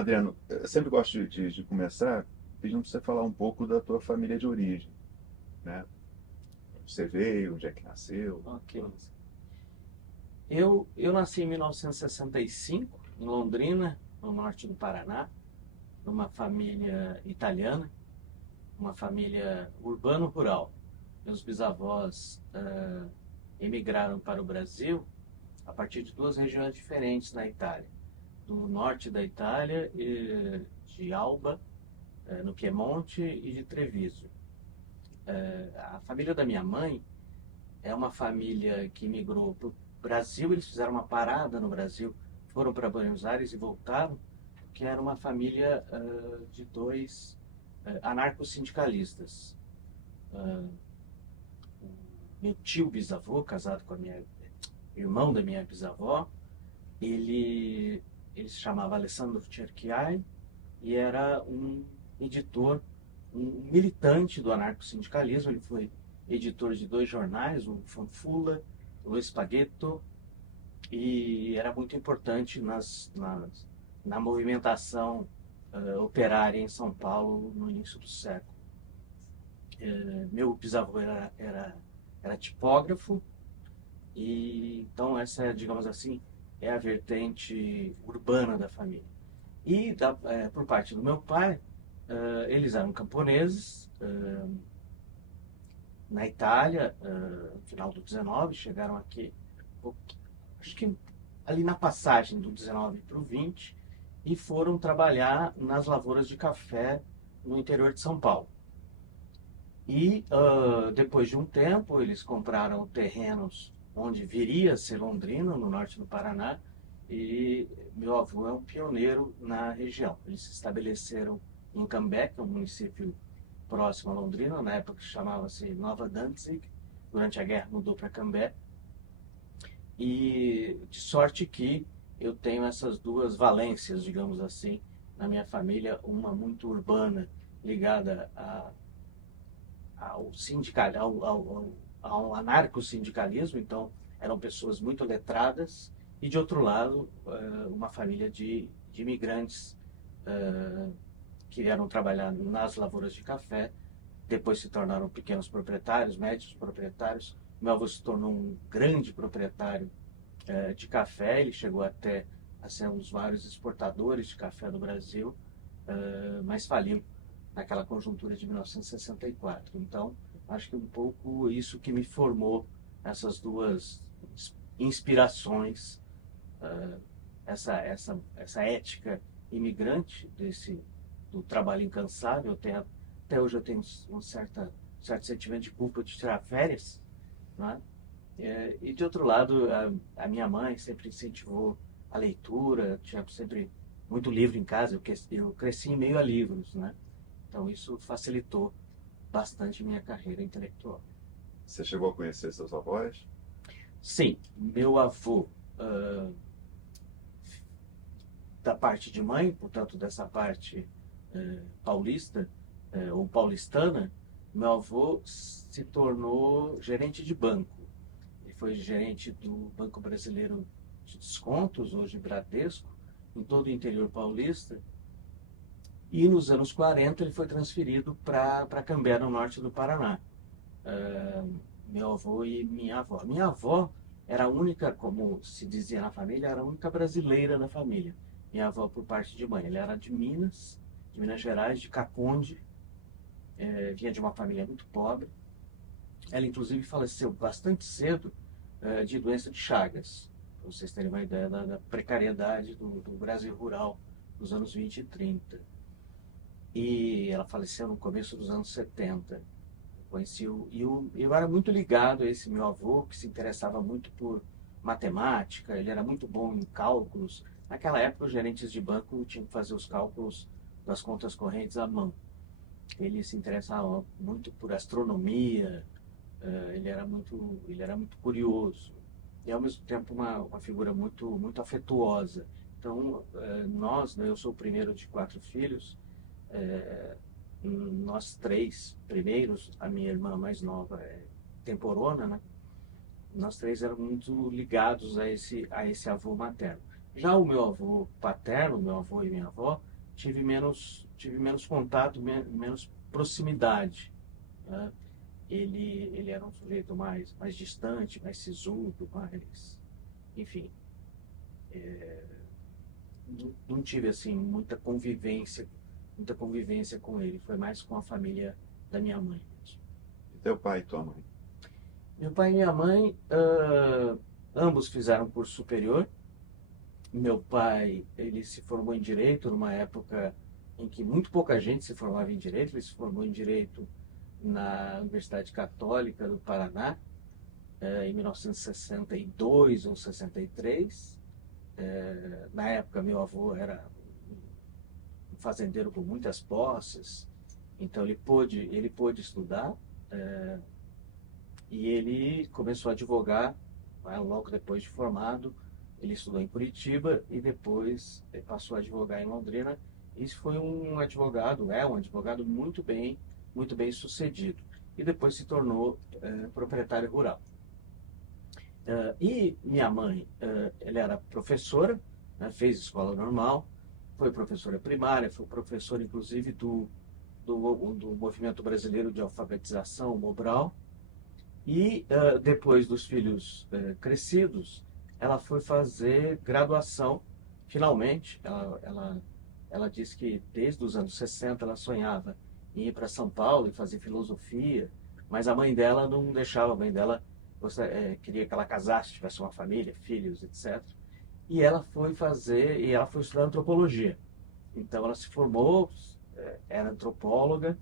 Adriano, eu sempre gosto de começar pedindo para você falar um pouco da tua família de origem, né? Onde você veio, onde é que nasceu, Ok. tudo assim. Eu nasci em 1965, em Londrina, no norte do Paraná, numa família italiana, uma família urbano-rural. Meus bisavós emigraram para o Brasil a partir de duas regiões diferentes na Itália. Do norte da Itália, de Alba, no Piemonte, e de Treviso. A família da minha mãe é uma família que migrou para o Brasil, eles fizeram uma parada no Brasil, foram para Buenos Aires e voltaram, que era uma família de dois anarcossindicalistas. Uh, Meu tio bisavô, casado com a minha irmão da minha bisavó, ele se chamava Alessandro Cerchiai e era um editor, um militante do anarcossindicalismo. Ele foi editor de dois jornais, o Fanfula, o Spaghetto, e era muito importante na movimentação operária em São Paulo no início do século. Meu bisavô era tipógrafo, e então essa, digamos assim, é a vertente urbana da família. E por parte do meu pai, eles eram camponeses na Itália, no final do 19, chegaram aqui, acho que ali na passagem do 19 para o 20, e foram trabalhar nas lavouras de café no interior de São Paulo. E depois de um tempo, eles compraram terrenos onde viria a ser Londrina, no norte do Paraná, e meu avô é um pioneiro na região. Eles se estabeleceram em Cambé, que é um município próximo a Londrina, na época chamava-se Nova Danzig, durante a guerra mudou para Cambé, e de sorte que eu tenho essas duas valências, digamos assim, na minha família, uma muito urbana, ligada ao sindical, ao anarcossindicalismo, então eram pessoas muito letradas, e de outro lado, uma família de imigrantes que vieram trabalhar nas lavouras de café, depois se tornaram pequenos proprietários, médios proprietários. Meu avô se tornou um grande proprietário de café, ele chegou até a ser um dos maiores exportadores de café do Brasil, mas faliu naquela conjuntura de 1964. Então, acho que um pouco isso que me formou, essas duas inspirações, essa ética imigrante do trabalho incansável. Até hoje eu tenho certo sentimento de culpa de tirar férias, né? E de outro lado, a minha mãe sempre incentivou a leitura, tinha sempre muito livro em casa, eu cresci em meio a livros, né? Então isso facilitou bastante minha carreira intelectual. Você chegou a conhecer seus avós? Sim, meu avô, da parte de mãe, portanto dessa parte paulista ou paulistana, meu avô se tornou gerente de banco. Ele foi gerente do Banco Brasileiro de Descontos, hoje Bradesco, em todo o interior paulista. E nos anos 40 ele foi transferido para Cambé, no norte do Paraná. Meu avô e minha avó. Minha avó era a única, como se dizia na família, era a única brasileira na família. Minha avó por parte de mãe. Ela era de Minas Gerais, de Caconde, vinha de uma família muito pobre. Ela inclusive faleceu bastante cedo de doença de Chagas, para vocês terem uma ideia da precariedade do Brasil rural nos anos 20 e 30. E ela faleceu no começo dos anos 70. Eu era muito ligado a esse meu avô, que se interessava muito por matemática, ele era muito bom em cálculos. Naquela época, os gerentes de banco tinham que fazer os cálculos das contas correntes à mão. Ele se interessava muito por astronomia, ele era muito curioso. E, ao mesmo tempo, uma figura muito afetuosa. Então, nós, né, eu sou o primeiro de quatro filhos, é, nós três primeiros, a minha irmã mais nova é temporona, né? Nós três éramos muito ligados a esse avô materno. Já o meu avô paterno, meu avô e minha avó, tive menos contato, menos proximidade, né? Ele era um sujeito mais distante, mais sisudo, mais, enfim, não tive assim muita convivência com ele. Foi mais com a família da minha mãe mesmo. E teu pai e tua mãe? Meu pai e minha mãe, ambos fizeram curso superior. Meu pai, ele se formou em Direito numa época em que muito pouca gente se formava em Direito. Ele se formou em Direito na Universidade Católica do Paraná, em 1962 ou 63. Na época, meu avô era um fazendeiro com muitas posses, então ele pôde estudar, e ele começou a advogar, né, logo depois de formado. Ele estudou em Curitiba e depois passou a advogar em Londrina. Isso foi um advogado muito bem sucedido. E depois se tornou proprietário rural. E minha mãe, ela era professora, né, fez escola normal, foi professora primária, foi professora inclusive do Movimento Brasileiro de Alfabetização, o Mobral. E depois dos filhos crescidos, ela foi fazer graduação, finalmente. Ela disse que desde os anos 60 ela sonhava em ir para São Paulo e fazer filosofia, mas a mãe dela não deixava. A mãe dela queria que ela casasse, tivesse uma família, filhos, etc. E ela foi estudar antropologia. Então ela se formou, era antropóloga,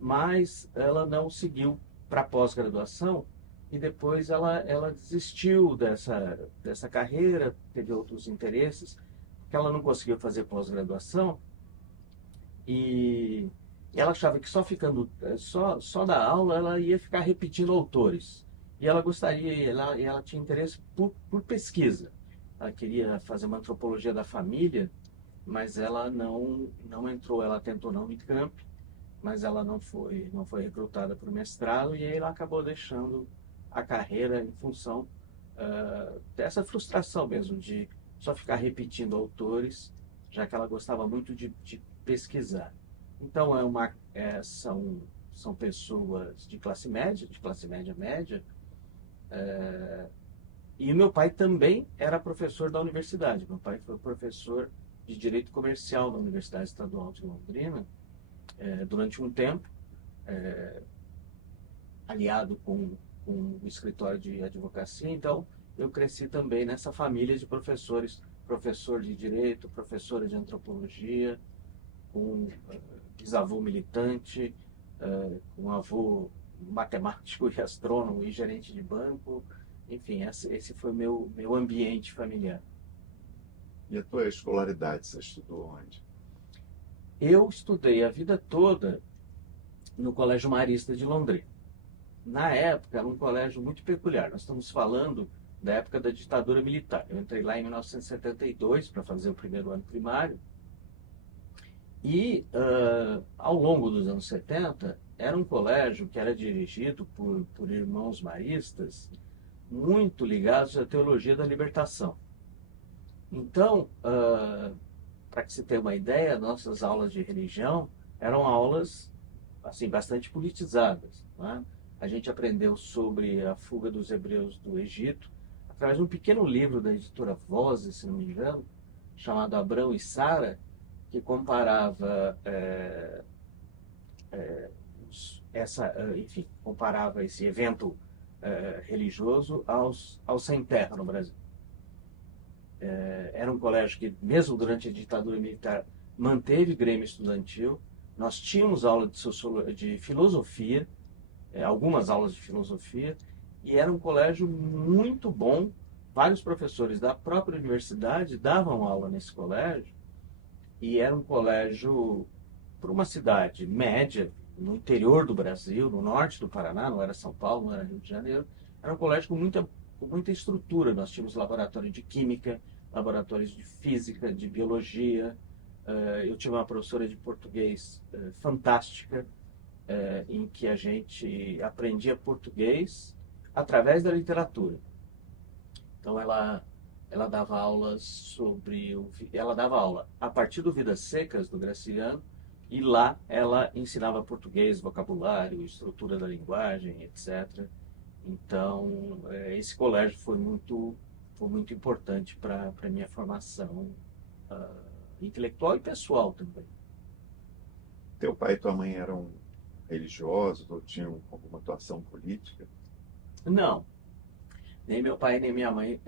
mas ela não seguiu para pós-graduação, e depois ela desistiu dessa carreira, teve outros interesses, porque ela não conseguiu fazer pós-graduação, e ela achava que só da aula ela ia ficar repetindo autores. E ela ela tinha interesse por pesquisa. Ela queria fazer uma antropologia da família, mas ela não entrou. Ela tentou na Unicamp, mas ela não foi recrutada para o mestrado, e aí ela acabou deixando a carreira em função dessa frustração mesmo, de só ficar repetindo autores, já que ela gostava muito de pesquisar. Então são pessoas de classe média média, e o meu pai também era professor da universidade. Meu pai foi professor de Direito Comercial na Universidade Estadual de Londrina, durante um tempo, aliado com o escritório de advocacia. Então, eu cresci também nessa família de professores, professor de Direito, professora de Antropologia, com bisavô militante, com avô matemático e astrônomo e gerente de banco. Enfim, esse foi meu ambiente familiar. E a tua escolaridade, você estudou onde? Eu estudei a vida toda no Colégio Marista de Londrina. Na época, era um colégio muito peculiar. Nós estamos falando da época da ditadura militar. Eu entrei lá em 1972 para fazer o primeiro ano primário. E, ao longo dos anos 70, era um colégio que era dirigido por irmãos maristas muito ligados à teologia da libertação. Então, para que se tenha uma ideia, nossas aulas de religião eram aulas assim, bastante politizadas, né? A gente aprendeu sobre a fuga dos hebreus do Egito através de um pequeno livro da editora Vozes, se não me engano, chamado Abrão e Sara, que comparava comparava esse evento religioso ao sem terra no Brasil. Era um colégio que, mesmo durante a ditadura militar, manteve grêmio estudantil. Nós tínhamos aula de filosofia, algumas aulas de filosofia, e era um colégio muito bom. Vários professores da própria universidade davam aula nesse colégio, e era um colégio para uma cidade média, no interior do Brasil, no norte do Paraná, não era São Paulo, não era Rio de Janeiro. Era um colégio com muita estrutura. Nós tínhamos laboratório de química, laboratórios de física, de biologia. Eu tive uma professora de português fantástica, em que a gente aprendia português através da literatura. Então ela ela dava aulas ela dava aula a partir do Vidas Secas do Graciliano, e lá ela ensinava português, vocabulário, estrutura da linguagem, etc. Então, esse colégio foi muito importante para a minha formação intelectual e pessoal também. Teu pai e tua mãe eram religiosos ou tinham alguma atuação política? Não, nem meu pai nem minha mãe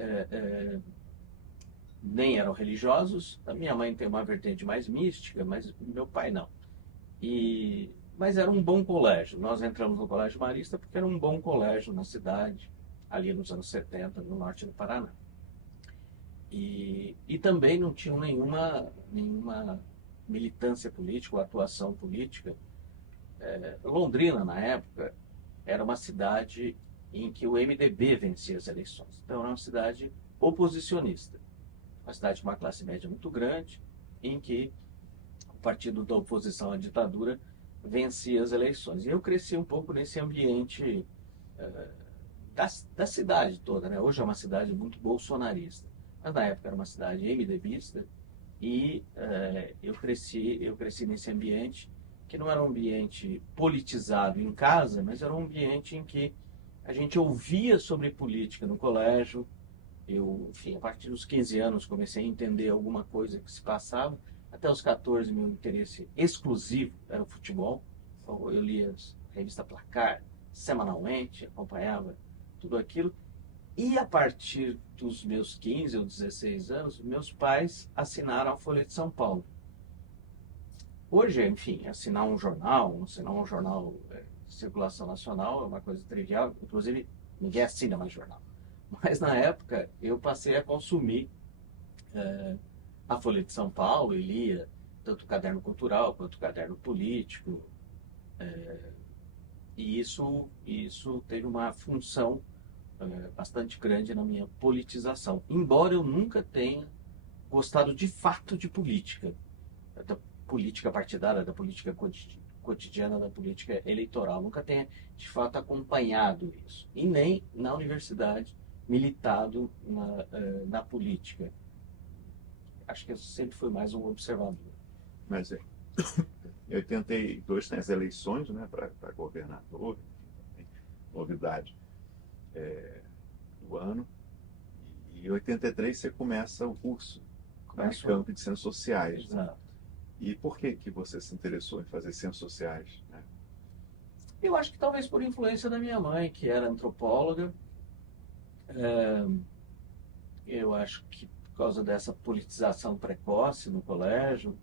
nem eram religiosos. A minha mãe tem uma vertente mais mística, mas meu pai não. Mas era um bom colégio. Nós entramos no Colégio Marista porque era um bom colégio na cidade, ali nos anos 70, no norte do Paraná. E também não tinham nenhuma militância política ou atuação política. Londrina, na época, era uma cidade em que o MDB vencia as eleições. Então, era uma cidade oposicionista. Uma cidade de uma classe média muito grande, em que o partido da oposição à ditadura vencia as eleições. E eu cresci um pouco nesse ambiente da cidade toda, né? Hoje é uma cidade muito bolsonarista, mas na época era uma cidade MDBista, e eu cresci nesse ambiente que não era um ambiente politizado em casa, mas era um ambiente em que a gente ouvia sobre política no colégio. Eu, enfim, a partir dos 15 anos comecei a entender alguma coisa que se passava. Até os 14, meu interesse exclusivo era o futebol. Então, eu lia a revista Placar semanalmente, acompanhava tudo aquilo. E a partir dos meus 15 ou 16 anos, meus pais assinaram a Folha de São Paulo. Hoje, enfim, assinar um jornal de circulação nacional é uma coisa trivial. Inclusive, ninguém assina mais jornal. Mas na época eu passei a consumir a Folha de São Paulo e lia tanto o caderno cultural quanto o caderno político. E isso teve uma função bastante grande na minha politização. Embora eu nunca tenha gostado de fato de política, da política partidária, da política cotidiana, da política eleitoral. Nunca tenha de fato acompanhado isso. E nem na universidade militado na política. Acho que eu sempre fui mais um observador. Mas em 82 tem as eleições, né, para governador, novidade do ano. E em 83 você começa o curso na Unicamp de Ciências Sociais. Exato. E por que você se interessou em fazer Ciências Sociais, né? Eu acho que talvez por influência da minha mãe, que era antropóloga. Eu acho que por causa dessa politização precoce no colégio,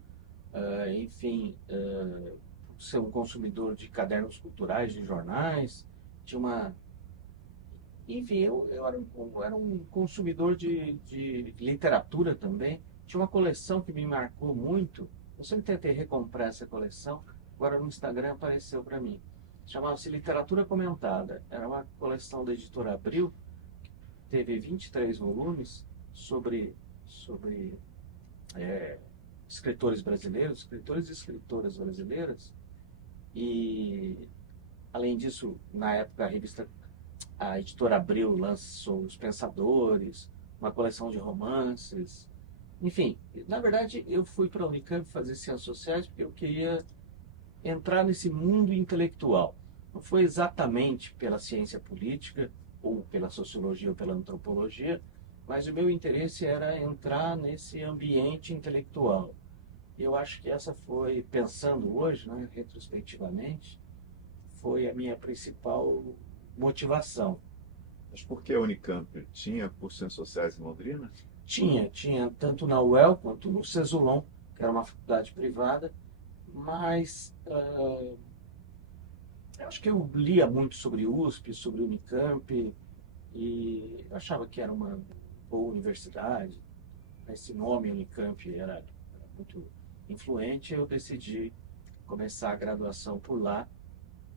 enfim, ser um consumidor de cadernos culturais, de jornais, tinha uma... Enfim, eu era um consumidor de literatura também. Tinha uma coleção que me marcou muito. Eu sempre tentei recomprar essa coleção. Agora no Instagram apareceu para mim. Chamava-se Literatura Comentada. Era uma coleção da editora Abril. Teve 23 volumes sobre escritores brasileiros, escritores e escritoras brasileiras. E, além disso, na época a editora Abril lançou Os Pensadores, uma coleção de romances. Enfim, na verdade, eu fui para a Unicamp fazer Ciências Sociais porque eu queria entrar nesse mundo intelectual. Não foi exatamente pela ciência política, ou pela sociologia ou pela antropologia, mas o meu interesse era entrar nesse ambiente intelectual. Eu acho que essa foi, pensando hoje, né, retrospectivamente, foi a minha principal motivação. Mas por que a Unicamp? Tinha curso em Ciências Sociais em Londrina? Tinha tanto na UEL quanto no Cesulon, que era uma faculdade privada, mas eu acho que eu lia muito sobre USP, sobre Unicamp, e eu achava que era uma boa universidade. Esse nome Unicamp era muito influente. Eu decidi começar a graduação por lá,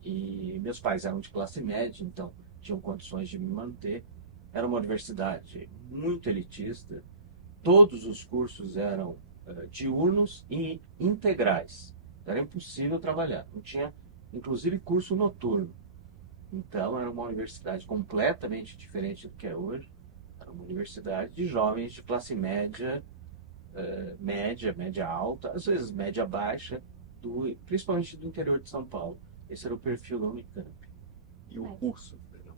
e meus pais eram de classe média, então tinham condições de me manter. Era uma universidade muito elitista. Todos os cursos eram diurnos e integrais. Era impossível trabalhar. Não tinha, inclusive, curso noturno. Então, era uma universidade completamente diferente do que é hoje. Era Era uma universidade de jovens de classe média, média alta, às vezes média baixa, principalmente do interior de São Paulo. Esse era o perfil da Unicamp. E o curso? Perdão.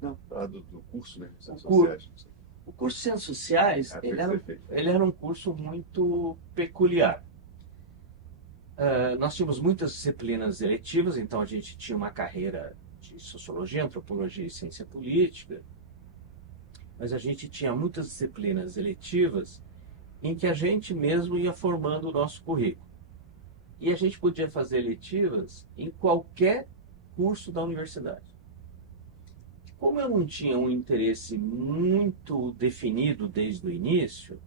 Não, do curso mesmo, Ciências O cur- Sociais. Não sei. O curso de Ciências Sociais, Ah, ele foi era, feito. ele era um curso muito peculiar. Nós tínhamos muitas disciplinas eletivas, então a gente tinha uma carreira de sociologia, antropologia e ciência política, mas a gente tinha muitas disciplinas eletivas em que a gente mesmo ia formando o nosso currículo. E a gente podia fazer eletivas em qualquer curso da universidade. Como eu não tinha um interesse muito definido desde o início,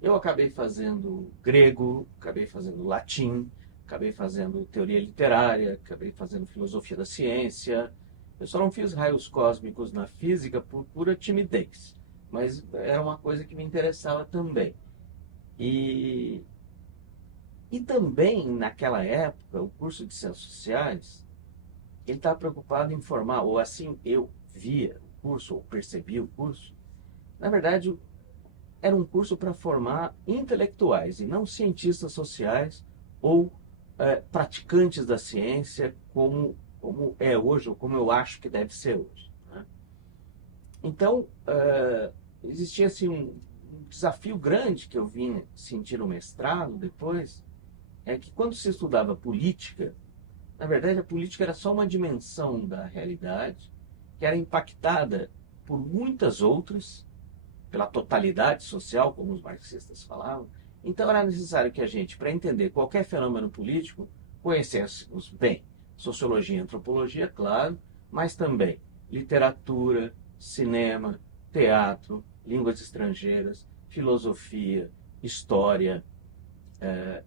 eu acabei fazendo grego, acabei fazendo latim, acabei fazendo teoria literária, acabei fazendo filosofia da ciência. Eu só não fiz raios cósmicos na física por pura timidez, mas era uma coisa que me interessava também. E também, naquela época, o curso de Ciências Sociais, ele estava preocupado em formar, ou assim eu via o curso, ou percebi o curso, na verdade, era um curso para formar intelectuais, e não cientistas sociais ou praticantes da ciência, como é hoje, ou como eu acho que deve ser hoje, né? Então, existia assim, um desafio grande que eu vim sentir no mestrado depois, é que quando se estudava política, na verdade a política era só uma dimensão da realidade que era impactada por muitas outras, pela totalidade social, como os marxistas falavam. Então era necessário que a gente, para entender qualquer fenômeno político, conhecêssemos bem sociologia e antropologia, claro, mas também literatura, cinema, teatro, línguas estrangeiras, filosofia, história.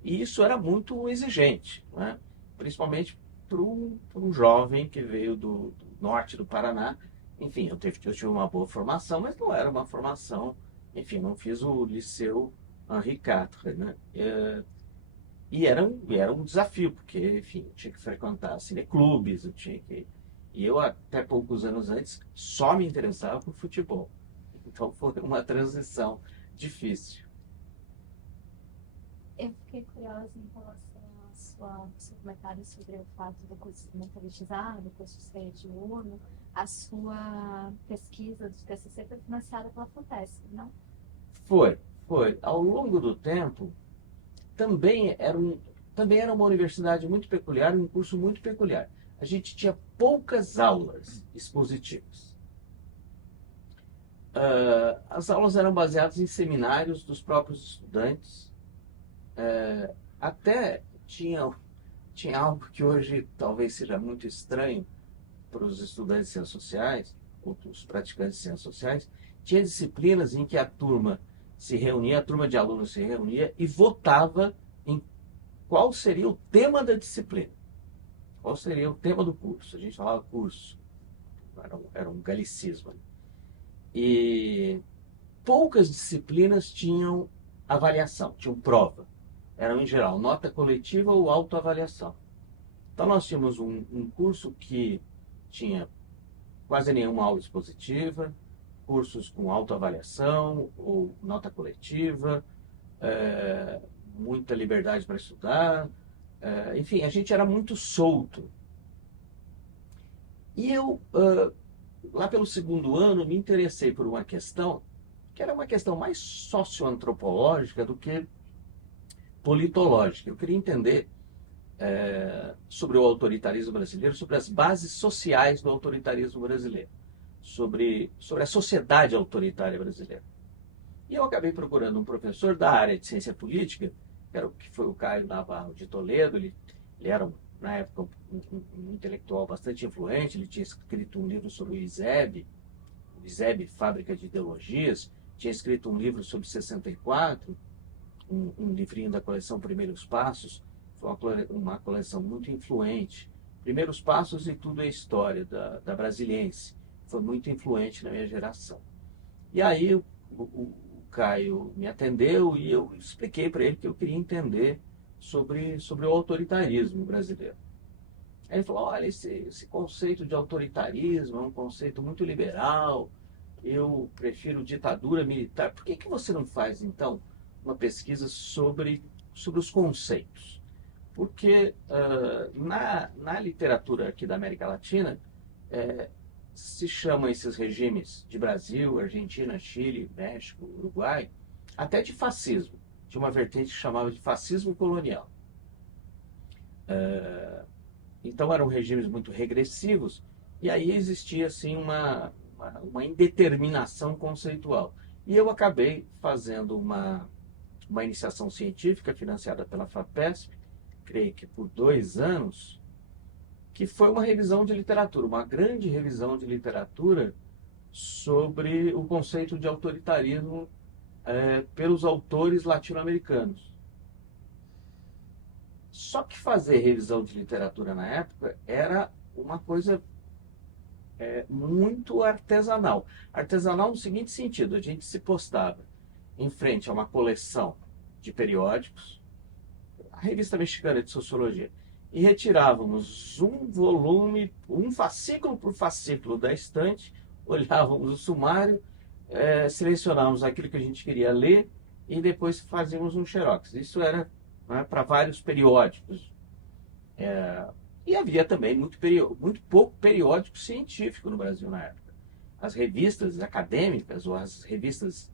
E isso era muito exigente, né? Principalmente para um jovem que veio do norte do Paraná. Enfim, eu tive uma boa formação, mas não era uma formação, enfim, não fiz o liceu Henri IV, né? E era um desafio, porque, enfim, eu tinha que frequentar cineclubes, E eu, até poucos anos antes, só me interessava por futebol. Então foi uma transição difícil. Eu fiquei curiosa em relação ao seu comentário sobre o fato do curso monitorizado, do curso ser diurno. A sua pesquisa do TCC foi financiada pela FUTESP, não? Foi. Ao longo do tempo, também era uma universidade muito peculiar, um curso muito peculiar. A gente tinha poucas aulas expositivas. As aulas eram baseadas em seminários dos próprios estudantes. Até tinha algo que hoje talvez seja muito estranho para os estudantes de ciências sociais, ou os praticantes de ciências sociais. Tinha disciplinas em que a turma de alunos se reunia e votava em qual seria o tema da disciplina, qual seria o tema do curso. A gente falava curso, era um galicismo. E poucas disciplinas tinham avaliação, tinham prova. Eram, em geral, nota coletiva ou autoavaliação. Então, nós tínhamos um curso que tinha quase nenhuma aula expositiva, cursos com autoavaliação ou nota coletiva, muita liberdade para estudar. Enfim, a gente era muito solto. E eu, lá pelo segundo ano, me interessei por uma questão que era uma questão mais socioantropológica do que politológica. Eu queria entender sobre o autoritarismo brasileiro, sobre as bases sociais do autoritarismo brasileiro, sobre a sociedade autoritária brasileira. E eu acabei procurando um professor da área de ciência política, que foi o Caio Navarro de Toledo. Ele era, na época, um intelectual bastante influente. Ele tinha escrito um livro sobre o ISEB, Fábrica de Ideologias, tinha escrito um livro sobre 64, um livrinho da coleção Primeiros Passos. Foi uma coleção muito influente. Primeiros Passos e Tudo é História, da Brasiliense. Foi muito influente na minha geração. E aí o Caio me atendeu e eu expliquei para ele que eu queria entender sobre o autoritarismo brasileiro. Aí ele falou: olha, esse conceito de autoritarismo é um conceito muito liberal, eu prefiro ditadura militar. Por que você não faz, então, uma pesquisa sobre os conceitos? Porque na literatura aqui da América Latina, se chamam esses regimes de Brasil, Argentina, Chile, México, Uruguai, até de fascismo. Tinha uma vertente que chamava de fascismo colonial. Então eram regimes muito regressivos, e aí existia assim uma indeterminação conceitual. E eu acabei fazendo uma iniciação científica financiada pela FAPESP, creio que por 2 anos, que foi uma revisão de literatura, uma grande revisão de literatura sobre o conceito de autoritarismo pelos autores latino-americanos. Só que fazer revisão de literatura na época era uma coisa muito artesanal. Artesanal no seguinte sentido: a gente se postava em frente a uma coleção de periódicos, a Revista Mexicana de Sociologia, e retirávamos um volume, um fascículo por fascículo da estante, olhávamos o sumário, selecionávamos aquilo que a gente queria ler e depois fazíamos um xerox. Isso era para vários periódicos. E havia também muito pouco periódico científico no Brasil na época. As revistas acadêmicas ou as revistas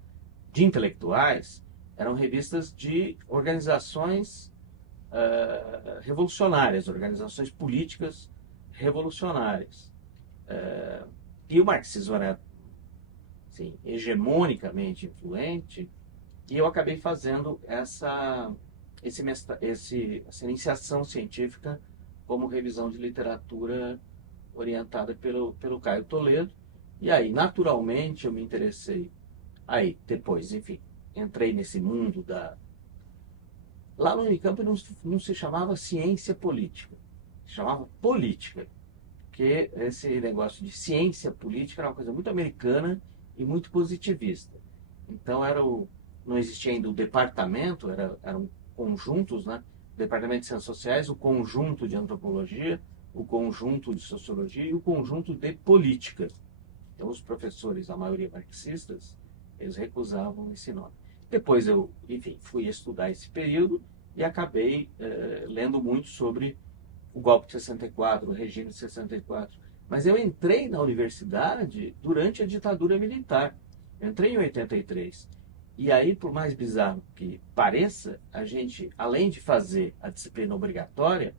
de intelectuais eram revistas de organizações revolucionárias, organizações políticas revolucionárias. E o marxismo era assim, hegemonicamente influente, e eu acabei fazendo essa iniciação científica como revisão de literatura orientada pelo Caio Toledo. E aí, naturalmente, eu me interessei. Aí, depois, enfim, entrei nesse mundo da... Lá no Unicamp não se chamava ciência política, se chamava política. Porque esse negócio de ciência política era uma coisa muito americana e muito positivista. Então, não existia ainda o departamento, eram conjuntos, né? O departamento de ciências sociais, o conjunto de antropologia, o conjunto de sociologia e o conjunto de política. Então, os professores, a maioria marxistas, eles recusavam esse nome. Depois eu, enfim, fui estudar esse período e acabei lendo muito sobre o golpe de 64, o regime de 64. Mas eu entrei na universidade durante a ditadura militar. Eu entrei em 83. E aí, por mais bizarro que pareça, a gente, além de fazer a disciplina obrigatória,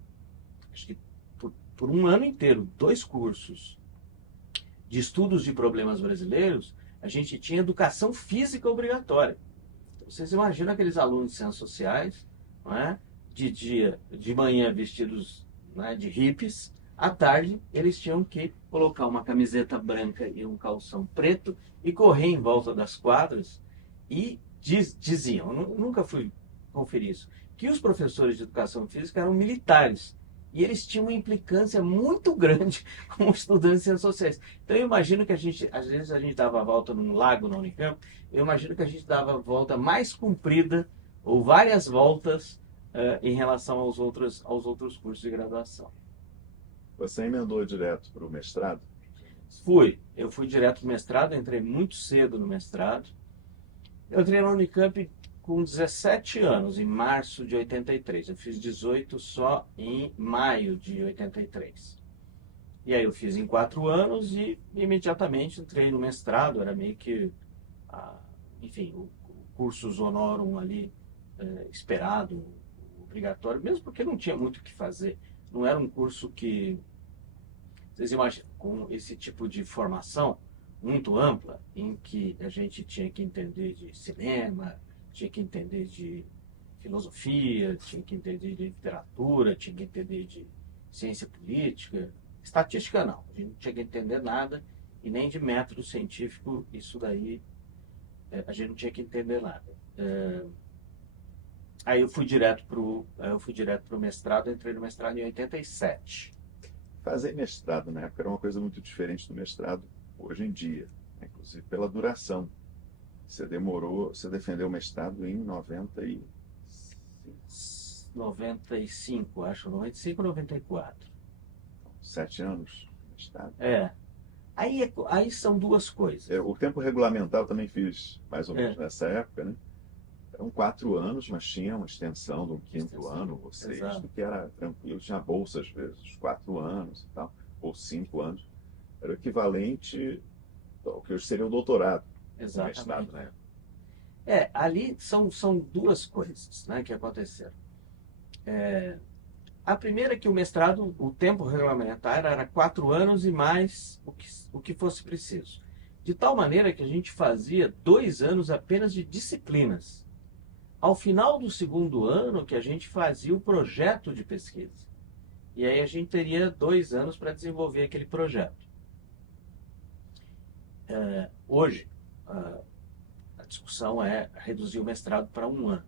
acho que por um ano inteiro, 2 cursos de estudos de problemas brasileiros, a gente tinha educação física obrigatória. Então, vocês imaginam aqueles alunos de ciências sociais, não é? De manhã vestidos, né, de hippies, à tarde eles tinham que colocar uma camiseta branca e um calção preto e correr em volta das quadras. E diziam, eu nunca fui conferir isso, que os professores de educação física eram militares. E eles tinham uma implicância muito grande com os estudantes de ciências sociais. Então eu imagino que às vezes a gente dava a volta num lago na Unicamp, eu imagino que a gente dava a volta mais comprida, ou várias voltas, em relação aos outros cursos de graduação. Você emendou direto para o mestrado? Eu fui direto para o mestrado, entrei muito cedo no mestrado. Eu entrei na Unicamp com 17 anos, em março de 83. Eu fiz 18 só em maio de 83. E aí eu fiz em 4 anos e imediatamente entrei no mestrado. Era meio que, enfim, o cursus honorum ali, esperado, obrigatório, mesmo porque não tinha muito o que fazer. Não era um curso que, vocês imaginam, com esse tipo de formação muito ampla, em que a gente tinha que entender de cinema, tinha que entender de filosofia, tinha que entender de literatura, tinha que entender de ciência política. Estatística não, a gente não tinha que entender nada, e nem de método científico, isso daí a gente não tinha que entender nada. Aí eu fui direto para o mestrado, entrei no mestrado em 87. Fazer mestrado na época era uma coisa muito diferente do mestrado hoje em dia, né? Inclusive pela duração. Você defendeu o mestrado em 95, acho, 95, 94. 7 anos de mestrado. Aí são duas coisas. O tempo regulamentar eu também fiz mais ou menos nessa época, né? Eram 4 anos, mas tinha uma extensão do quinto ano ou sexto, que era tranquilo. Tinha bolsa, às vezes, 4 anos e tal, ou 5 anos. Era o equivalente ao que hoje seria o doutorado. Exatamente. Mestrado, né? Ali são duas coisas, né, que aconteceram. A primeira é que o mestrado, o tempo regulamentar era 4 anos e mais o que fosse preciso. De tal maneira que a gente fazia 2 anos apenas de disciplinas. Ao final do segundo ano que a gente fazia o projeto de pesquisa. E aí a gente teria 2 anos para desenvolver aquele projeto. Hoje, a discussão é reduzir o mestrado para 1 ano.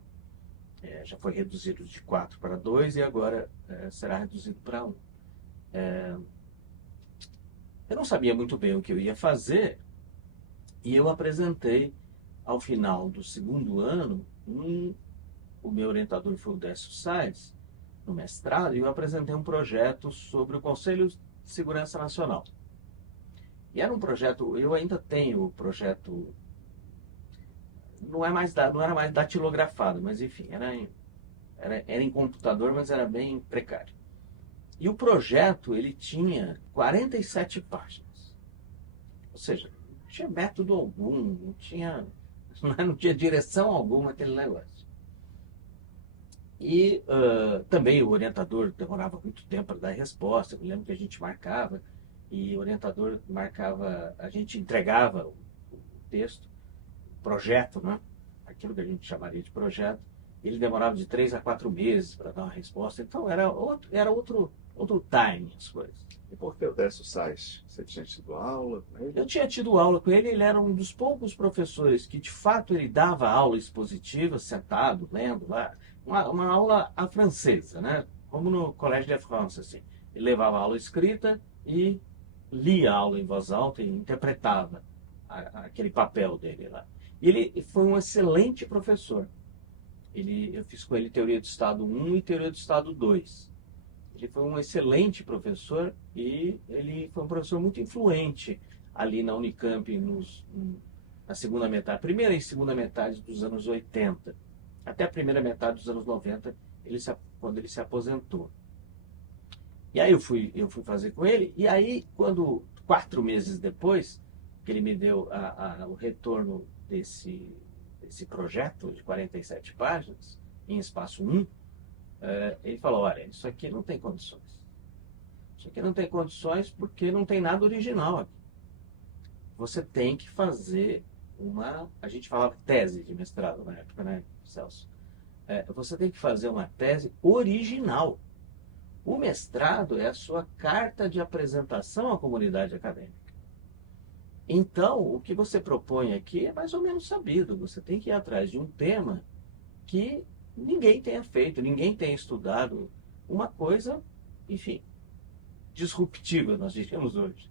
Já foi reduzido de 4 para 2 e agora será reduzido para 1. Eu não sabia muito bem o que eu ia fazer e eu apresentei ao final do segundo ano, o meu orientador foi o Décio Sais, no mestrado, e eu apresentei um projeto sobre o Conselho de Segurança Nacional. E era um projeto, eu ainda tenho o projeto, não era mais datilografado, mas enfim, era em computador, mas era bem precário. E o projeto, ele tinha 47 páginas. Ou seja, não tinha método algum, não tinha direção alguma aquele negócio. E também o orientador demorava muito tempo para dar resposta. Eu me lembro que a gente marcava, e o orientador marcava, a gente entregava o texto, o projeto, né? Aquilo que a gente chamaria de projeto. Ele demorava de 3 a 4 meses para dar uma resposta. Então era outro time as coisas. E por que o Décio Sais? Você tinha tido aula com ele? Eu tinha tido aula com ele, ele era um dos poucos professores que de fato ele dava aula expositiva, sentado, lendo lá, uma aula à francesa, né? Como no Collège de France, assim. Ele levava a aula escrita e lia a aula em voz alta e interpretava aquele papel dele lá. E ele foi um excelente professor. Eu fiz com ele Teoria do Estado 1 e Teoria do Estado 2. Ele foi um excelente professor e ele foi um professor muito influente ali na Unicamp na segunda metade, primeira e segunda metade dos anos 80, até a primeira metade dos anos 90, quando ele se aposentou. E aí eu fui fazer com ele, e aí 4 meses depois, que ele me deu o retorno desse projeto de 47 páginas, em espaço 1, ele falou, olha, isso aqui não tem condições. Isso aqui não tem condições porque não tem nada original aqui. Você tem que fazer a gente falava tese de mestrado na época, né, Celso? Você tem que fazer uma tese original. O mestrado é a sua carta de apresentação à comunidade acadêmica. Então, o que você propõe aqui é mais ou menos sabido. Você tem que ir atrás de um tema que ninguém tenha feito, ninguém tenha estudado, uma coisa, enfim, disruptiva, nós diríamos hoje.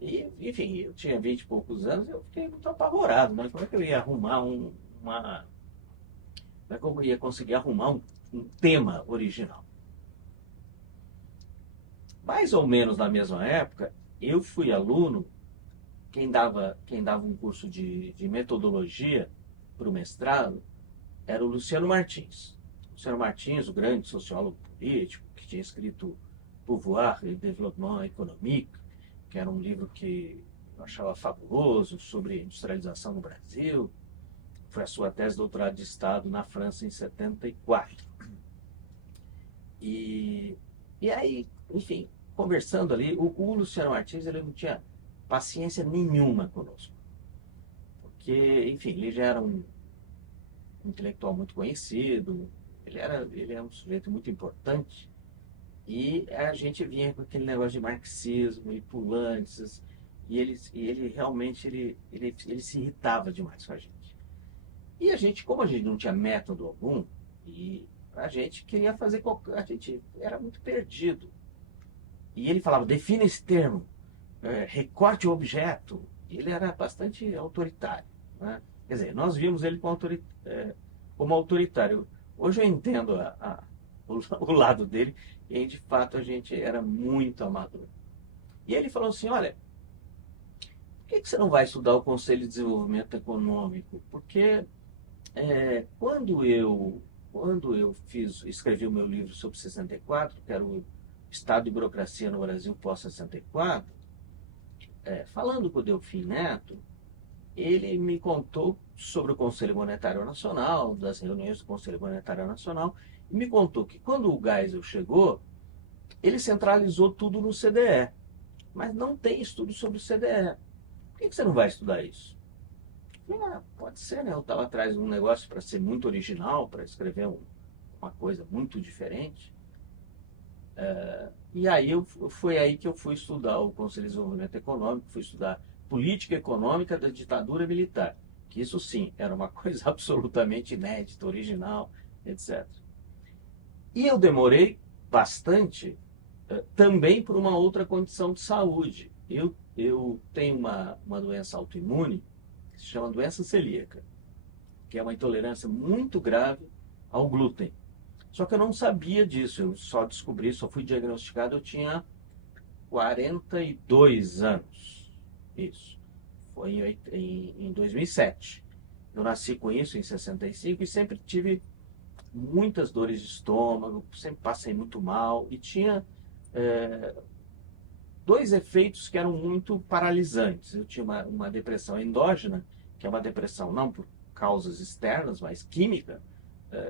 E, enfim, eu tinha 20 e poucos anos, eu fiquei muito apavorado, né? Como é que eu ia arrumar como é que eu ia conseguir arrumar um tema original? Mais ou menos na mesma época, eu fui aluno, quem dava um curso de metodologia para o mestrado, era o Luciano Martins. Luciano Martins, o grande sociólogo político, que tinha escrito Pouvoir et Développement Économique, que era um livro que eu achava fabuloso sobre industrialização no Brasil. Foi a sua tese de doutorado de Estado na França em 74. E aí, enfim, conversando ali, o Luciano Martins, ele não tinha paciência nenhuma conosco. Porque, enfim, ele já era um intelectual muito conhecido, ele era um sujeito muito importante, e a gente vinha com aquele negócio de marxismo e pulantes, e ele realmente ele se irritava demais com a gente. E a gente, como a gente não tinha método algum, e a gente queria fazer a gente era muito perdido. E ele falava, defina esse termo, recorte o objeto. E ele era bastante autoritário, né? Quer dizer, nós vimos ele como autoritário. Hoje eu entendo o lado dele, e de fato a gente era muito amador. E ele falou assim, olha, que você não vai estudar o Conselho de Desenvolvimento Econômico? Porque quando eu escrevi o meu livro sobre 64, que era o Estado e Burocracia no Brasil pós-64, falando com o Delfim Neto, ele me contou sobre o Conselho Monetário Nacional, das reuniões do Conselho Monetário Nacional, e me contou que quando o Geisel chegou, ele centralizou tudo no CDE, mas não tem estudo sobre o CDE. Por que você não vai estudar isso? Pode ser, né? Eu estava atrás de um negócio para ser muito original, para escrever uma coisa muito diferente. E aí foi aí que eu fui estudar o Conselho de Desenvolvimento Econômico, fui estudar política econômica da ditadura militar, que isso sim, era uma coisa absolutamente inédita, original, etc. E eu demorei bastante também por uma outra condição de saúde. Eu tenho uma doença autoimune que se chama doença celíaca, que é uma intolerância muito grave ao glúten. Só que eu não sabia disso, eu só descobri, só fui diagnosticado, eu tinha 42 anos. Isso. Foi em 2007. Eu nasci com isso em 65 e sempre tive muitas dores de estômago, sempre passei muito mal e tinha dois efeitos que eram muito paralisantes. Eu tinha uma depressão endógena, que é uma depressão não por causas externas, mas química,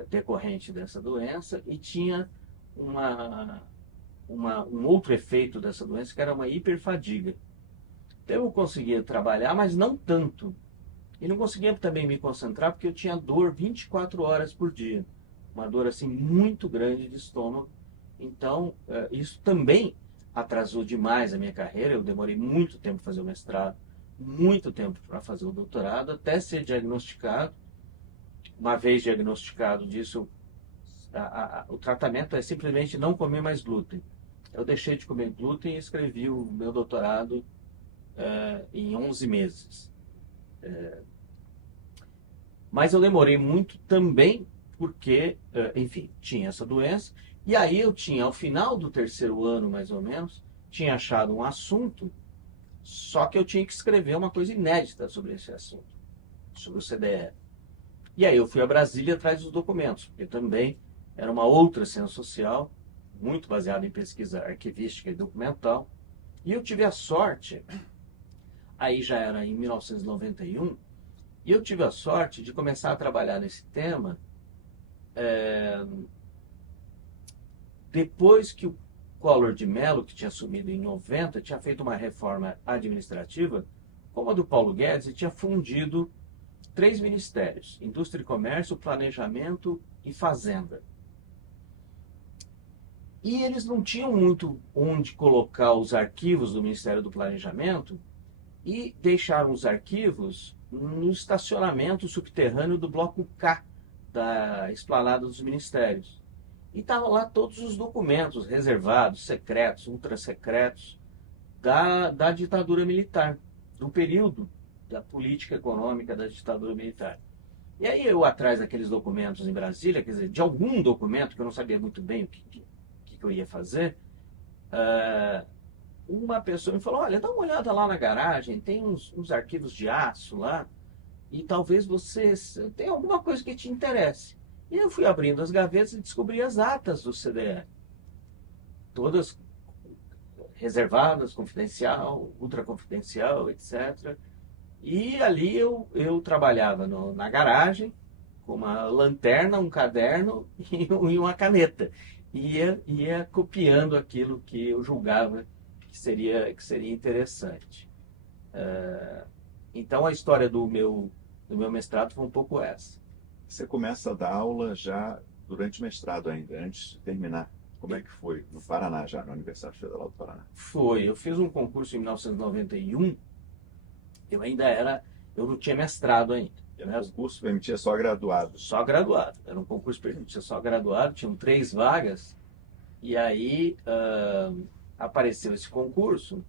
decorrente dessa doença, e tinha um outro efeito dessa doença, que era uma hiperfadiga. Então eu conseguia trabalhar, mas não tanto. E não conseguia também me concentrar, porque eu tinha dor 24 horas por dia. Uma dor assim muito grande de estômago. Então, isso também atrasou demais a minha carreira. Eu demorei muito tempo para fazer o mestrado, muito tempo para fazer o doutorado, até ser diagnosticado. Uma vez diagnosticado disso, o tratamento é simplesmente não comer mais glúten. Eu deixei de comer glúten e escrevi o meu doutorado em 11 meses. Mas eu demorei muito também porque, enfim, tinha essa doença. E aí eu tinha, ao final do terceiro ano, mais ou menos, tinha achado um assunto, só que eu tinha que escrever uma coisa inédita sobre esse assunto, sobre o CDE. E aí eu fui a Brasília atrás dos documentos, porque também era uma outra ciência social, muito baseada em pesquisa arquivística e documental. E eu tive a sorte, aí já era em 1991, e eu tive a sorte de começar a trabalhar nesse tema depois que o Collor de Mello, que tinha assumido em 90, tinha feito uma reforma administrativa, como a do Paulo Guedes, e tinha fundido 3 ministérios: Indústria e Comércio, Planejamento e Fazenda. E eles não tinham muito onde colocar os arquivos do Ministério do Planejamento e deixaram os arquivos no estacionamento subterrâneo do bloco K da esplanada dos ministérios. E estavam lá todos os documentos reservados, secretos, ultrasecretos da ditadura militar, do período da política econômica da ditadura militar. E aí eu, atrás daqueles documentos em Brasília, quer dizer, de algum documento que eu não sabia muito bem o que eu ia fazer, uma pessoa me falou: olha, dá uma olhada lá na garagem, tem uns arquivos de aço lá, e talvez você tenha alguma coisa que te interesse. E eu fui abrindo as gavetas e descobri as atas do CDE. Todas reservadas, confidencial, ultraconfidencial, etc. E ali eu trabalhava na garagem, com uma lanterna, um caderno e uma caneta. Ia copiando aquilo que eu julgava que seria interessante. Então a história do meu mestrado foi um pouco essa. Você começa a dar aula já durante o mestrado ainda, antes de terminar. Como é que foi? No Paraná já, na Universidade Federal do Paraná. Foi. Eu fiz um concurso em 1991. Eu não tinha mestrado ainda. O concurso permitia só graduado. Só graduado. Era um concurso que permitia só graduado. Tinham 3 vagas. E aí apareceu esse concurso.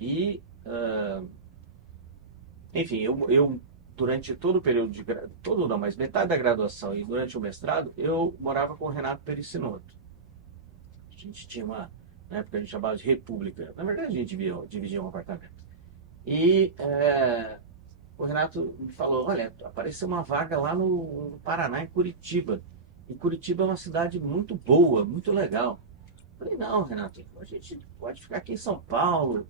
E... enfim, eu durante todo o período mas metade da graduação e durante o mestrado, eu morava com o Renato Pericinoto. A gente tinha né, porque a gente chamava de república. Na verdade, a gente dividia um apartamento. E o Renato me falou, olha, apareceu uma vaga lá no Paraná, em Curitiba. E Curitiba é uma cidade muito boa, muito legal. Eu falei, não, Renato, a gente pode ficar aqui em São Paulo,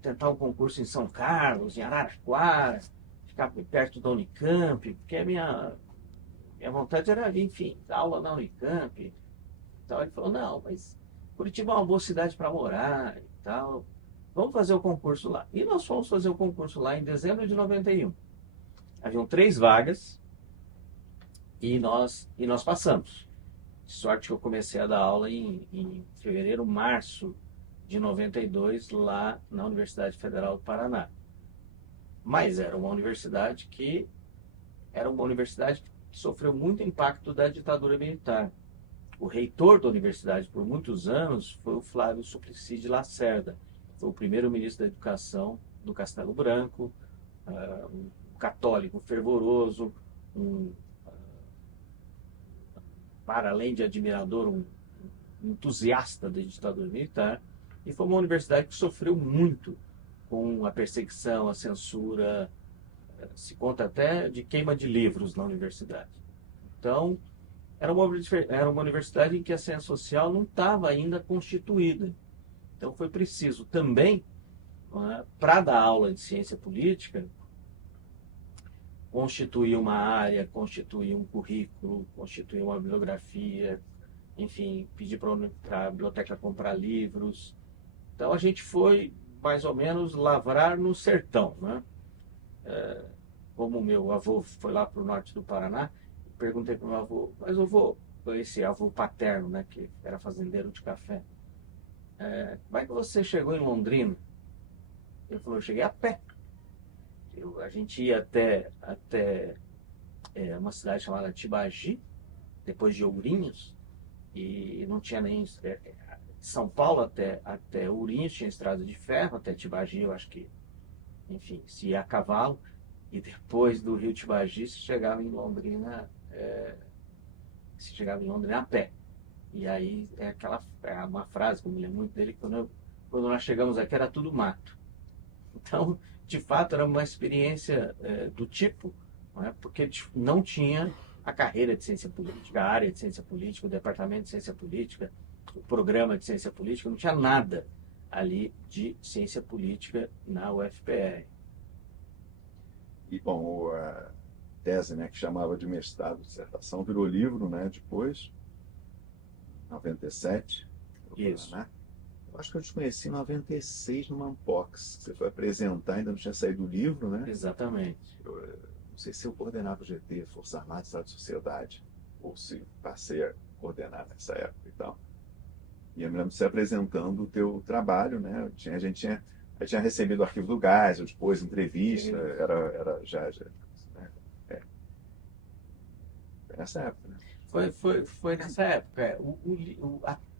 tentar um concurso em São Carlos, em Araraquara, ficar perto da Unicamp, porque minha vontade era ali, enfim, dar aula na Unicamp e tal. Ele falou, não, mas Curitiba é uma boa cidade para morar e tal. Vamos fazer o concurso lá. E nós fomos fazer o concurso lá em dezembro de 91. Haviam 3 vagas e nós passamos. De sorte que eu comecei a dar aula em fevereiro, março de 92, lá na Universidade Federal do Paraná. Mas era uma universidade que sofreu muito impacto da ditadura militar. O reitor da universidade por muitos anos foi o Flávio Suplicy de Lacerda. Foi o primeiro ministro da Educação do Castelo Branco, um católico fervoroso, para além de admirador, um entusiasta da ditadura militar. E foi uma universidade que sofreu muito com a perseguição, a censura, se conta até de queima de livros na universidade. Então, era uma universidade em que a ciência social não estava ainda constituída. Então foi preciso também, para dar aula de ciência política, constituir uma área, constituir um currículo, constituir uma bibliografia, enfim, pedir para a biblioteca comprar livros. Então a gente foi mais ou menos lavrar no sertão, né? Como o meu avô foi lá para o norte do Paraná, perguntei para o meu avô, mas esse avô paterno, né, que era fazendeiro de café, como é que você chegou em Londrina? Ele falou, eu cheguei a pé. A gente ia até uma cidade chamada Tibagi, depois de Ourinhos, e não tinha nem... São Paulo até Ourinhos tinha estrada de ferro, até Tibagi eu acho que, enfim, se ia a cavalo, e depois do Rio Tibagi se chegava em Londrina a pé. E aí é uma frase que eu me lembro muito dele, quando nós chegamos aqui era tudo mato. Então, de fato, era uma experiência do tipo, não é? Porque não tinha a carreira de ciência política, a área de ciência política, o departamento de ciência política, o programa de ciência política, não tinha nada ali de ciência política na UFPR. E, bom, a tese, né, que chamava de mestrado, dissertação, virou livro, né, depois, em 97. Isso. Paraná. Eu acho que eu te conheci em 96 no Mampox. Você foi apresentar, ainda não tinha saído do livro, né? Exatamente. Eu não sei se eu coordenava o GT, Força Armada e Estado de Sociedade, ou se passei a coordenar nessa época e tal. E eu me lembro de você apresentando o teu trabalho, né? A gente tinha recebido o arquivo do Gás, depois entrevista, era já né? Nessa época, né? Foi nessa época.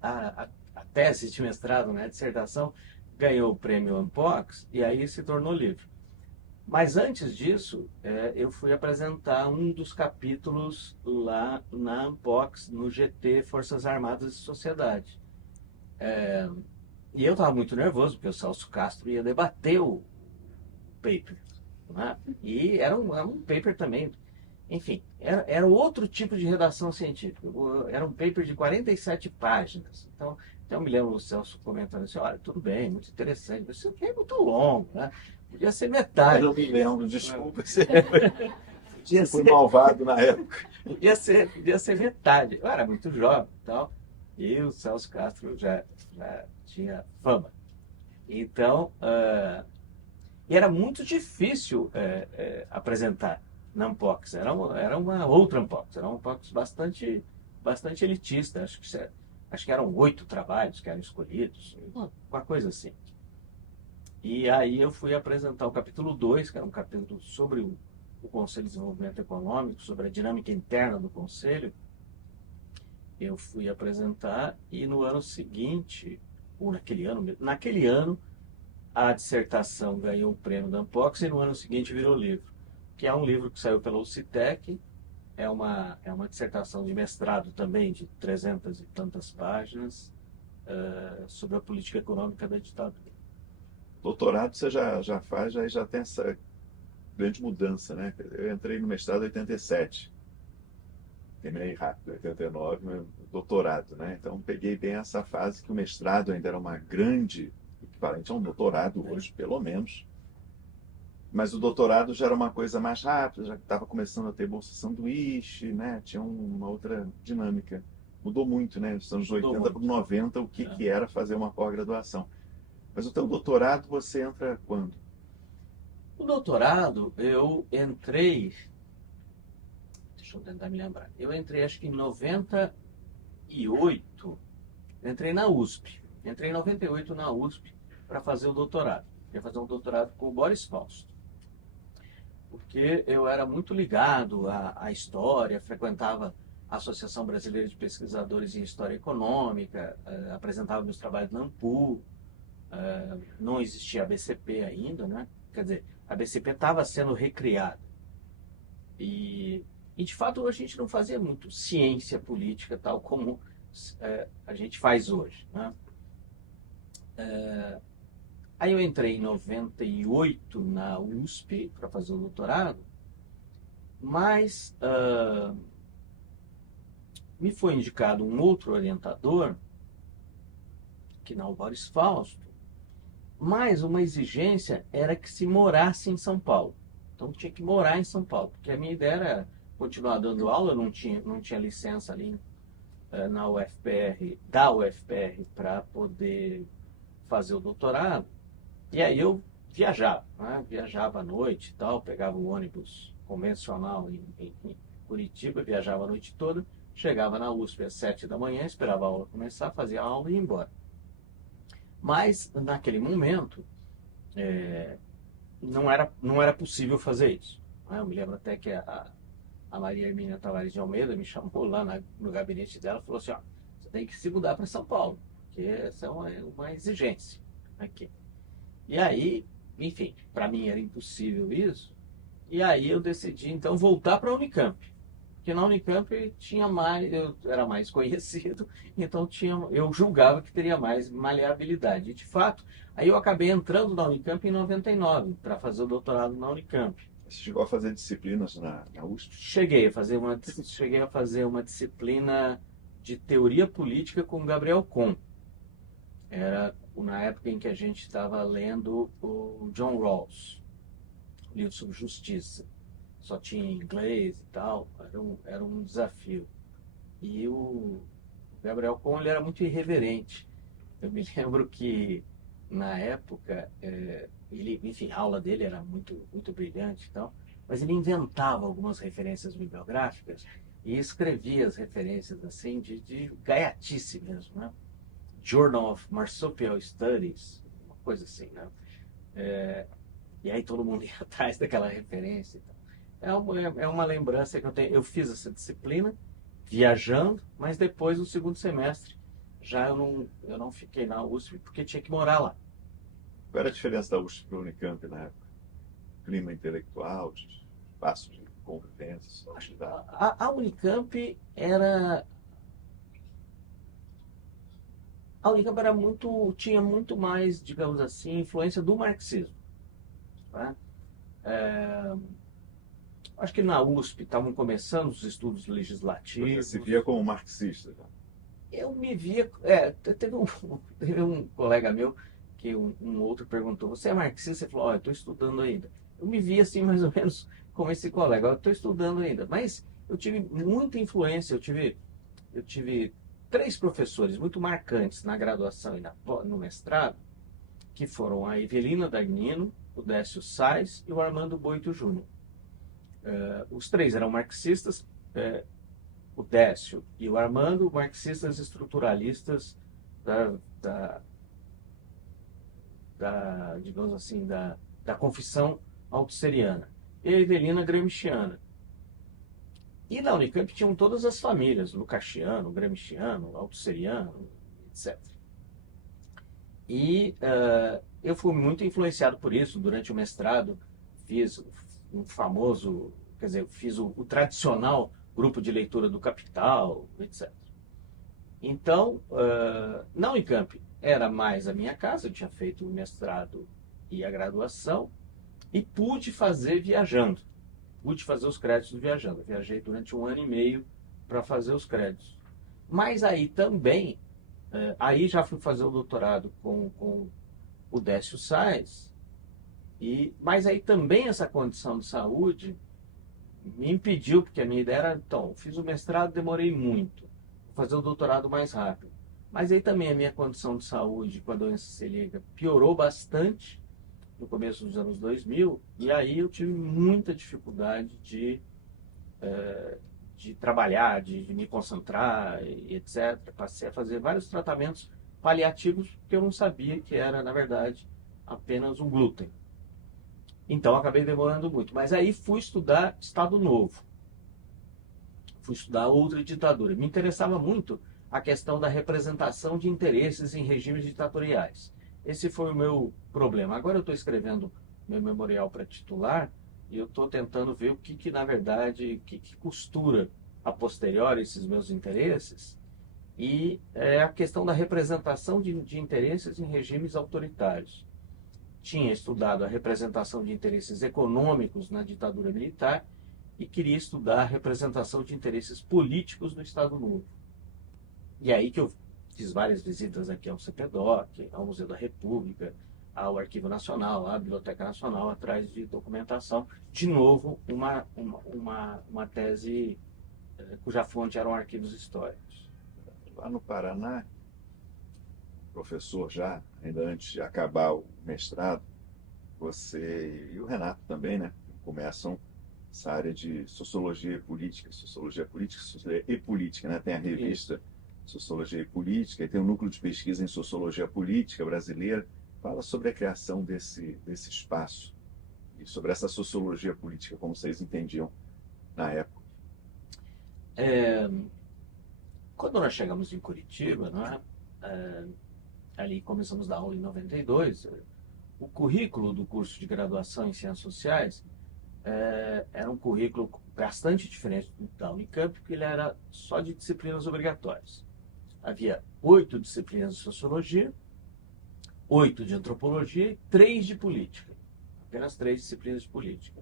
A tese de mestrado, né, a dissertação, ganhou o prêmio Ampox e aí se tornou livro. Mas antes disso, eu fui apresentar um dos capítulos lá na Ampox, no GT Forças Armadas e Sociedade. E eu estava muito nervoso, porque o Celso Castro ia debater o paper. Né? E era um paper também, enfim, era outro tipo de redação científica. Era um paper de 47 páginas. Então eu me lembro o Celso comentando assim, olha, tudo bem, muito interessante, mas isso aqui é muito longo, né? Podia ser metade. Eu não me lembro, desculpa. Você foi malvado na época. Podia ser metade. Eu era muito jovem e tal. E o Celso Castro já tinha fama. Então, e era muito difícil apresentar na Ampox. Era uma outra Ampox. Era uma Ampox bastante elitista. Acho que eram 8 trabalhos que eram escolhidos. Uma coisa assim. E aí eu fui apresentar o capítulo 2, que era um capítulo sobre o Conselho de Desenvolvimento Econômico, sobre a dinâmica interna do Conselho. Eu fui apresentar e no ano seguinte, ou naquele ano, a dissertação ganhou o prêmio da Ampox e no ano seguinte virou livro, que é um livro que saiu pela UCITEC, é uma dissertação de mestrado também, de 300 e tantas páginas, sobre a política econômica da ditadura. Doutorado você já faz, aí já tem essa grande mudança, né? Eu entrei no mestrado em 87, terminei rápido, 89, meu doutorado, né? Então peguei bem essa fase que o mestrado ainda era uma grande, equivalente a um doutorado hoje, pelo menos. Mas o doutorado já era uma coisa mais rápida, já estava começando a ter bolsa sanduíche, né? Tinha uma outra dinâmica. Mudou muito, né? Dos anos 80 para 90, o que era fazer uma pós-graduação. Mas o teu doutorado, você entra quando? O doutorado, eu entrei, deixa eu tentar me lembrar, eu entrei acho que em 98, entrei na USP, entrei em 98 na USP para fazer o doutorado. Ia fazer um doutorado com o Boris Fausto, porque eu era muito ligado à história, frequentava a Associação Brasileira de Pesquisadores em História Econômica, apresentava meus trabalhos na ANPU, não existia a BCP ainda, né? Quer dizer, a BCP estava sendo recriada. E de fato a gente não fazia muito ciência política tal como a gente faz hoje, né? Aí eu entrei em 98 na USP para fazer o doutorado, mas me foi indicado um outro orientador, que não o Boris Fausto, mas uma exigência era que se morasse em São Paulo. Então tinha que morar em São Paulo, porque a minha ideia era continuar dando aula, eu não tinha licença ali na UFPR, da UFPR, para poder fazer o doutorado. E aí eu viajava, né? Viajava à noite e tal, pegava o ônibus convencional em Curitiba, viajava a noite toda, chegava na USP às 7 da manhã, esperava a aula começar, fazia a aula e ia embora. Mas, naquele momento, não era possível fazer isso. Eu me lembro até que a Maria Hermínia Tavares de Almeida me chamou lá no gabinete dela e falou assim, ó, você tem que se mudar para São Paulo, porque essa é uma exigência aqui. E aí, enfim, para mim era impossível isso, e aí eu decidi então voltar para a Unicamp. Porque na Unicamp eu era mais conhecido, então eu julgava que teria mais maleabilidade. E de fato, aí eu acabei entrando na Unicamp em 99, para fazer o doutorado na Unicamp. Você chegou a fazer disciplinas na USP? Cheguei a fazer uma disciplina de teoria política com Gabriel Kohn. Era na época em que a gente estava lendo o John Rawls, livro sobre justiça. Só tinha em inglês e tal, era um desafio. E o Gabriel Kohn, ele era muito irreverente. Eu me lembro que, na época, enfim, a aula dele era muito, muito brilhante e tal, mas ele inventava algumas referências bibliográficas e escrevia as referências assim, de gaiatice mesmo, né? Journal of Marsupial Studies, uma coisa assim, né? E aí todo mundo ia atrás daquela referência e tal. É uma lembrança que eu tenho. Eu fiz essa disciplina viajando, mas depois, no segundo semestre, já eu não fiquei na USP porque tinha que morar lá. Qual era a diferença da USP para a Unicamp na época? Clima intelectual, espaço de convivência, A Unicamp era... A Unicamp tinha muito mais, digamos assim, influência do marxismo. Tá? Acho que na USP estavam começando os estudos legislativos. Você se via como marxista? Tá? Eu me via... teve um colega meu que um outro perguntou, você é marxista? Você falou, eu estou estudando ainda. Eu me via assim mais ou menos como esse colega, eu estou estudando ainda. Mas eu tive muita influência, eu tive 3 professores muito marcantes na graduação e no mestrado, que foram a Evelina Dagnino, o Décio Sais e o Armando Boito Júnior. Os 3 eram marxistas, o Décio e o Armando, marxistas estruturalistas digamos assim, da confissão althuseriana. E a Evelina gramsciana. E na Unicamp tinham todas as famílias, Lukácsiano, gramsciano, althuseriano, etc. E eu fui muito influenciado por isso. Durante o mestrado, fiz um famoso, quer dizer, fiz o tradicional grupo de leitura do Capital, etc. Então, na Unicamp era mais a minha casa, eu tinha feito o mestrado e a graduação, e pude fazer viajando. Pude fazer os créditos viajando. Viajei durante 1 ano e meio para fazer os créditos. Mas aí também, aí já fui fazer o doutorado com o Décio Sais, mas aí também essa condição de saúde me impediu, porque a minha ideia era, então, fiz o mestrado, demorei muito, vou fazer o doutorado mais rápido. Mas aí também a minha condição de saúde com a doença celíaca piorou bastante no começo dos anos 2000, e aí eu tive muita dificuldade de trabalhar, de me concentrar, etc. Passei a fazer vários tratamentos paliativos, porque eu não sabia que era, na verdade, apenas um glúten. Então acabei demorando muito. Mas aí fui estudar Estado Novo. Fui estudar outra ditadura. Me interessava muito a questão da representação de interesses em regimes ditatoriais. Esse foi o meu problema. Agora eu estou escrevendo meu memorial para titular e eu estou tentando ver o que na verdade, que costura a posteriori esses meus interesses, e é a questão da representação de interesses em regimes autoritários. Tinha estudado a representação de interesses econômicos na ditadura militar e queria estudar a representação de interesses políticos no Estado Novo. E aí que eu fiz várias visitas aqui ao CPDOC, ao Museu da República, ao Arquivo Nacional, à Biblioteca Nacional, atrás de documentação. De novo, uma tese cuja fonte eram arquivos históricos. Lá no Paraná, professor já, ainda antes de acabar o mestrado, você e o Renato também, né, começam essa área de sociologia política e política, né? Tem a revista Sociologia e Política, e tem um núcleo de pesquisa em sociologia política brasileira. Fala sobre a criação desse espaço e sobre essa sociologia política, como vocês entendiam na época. Quando nós chegamos em Curitiba, ali começamos a dar aula em 92, o currículo do curso de graduação em Ciências Sociais era um currículo bastante diferente da Unicamp, porque ele era só de disciplinas obrigatórias. Havia 8 disciplinas de Sociologia, 8 de Antropologia e 3 de Política. Apenas 3 disciplinas de Política.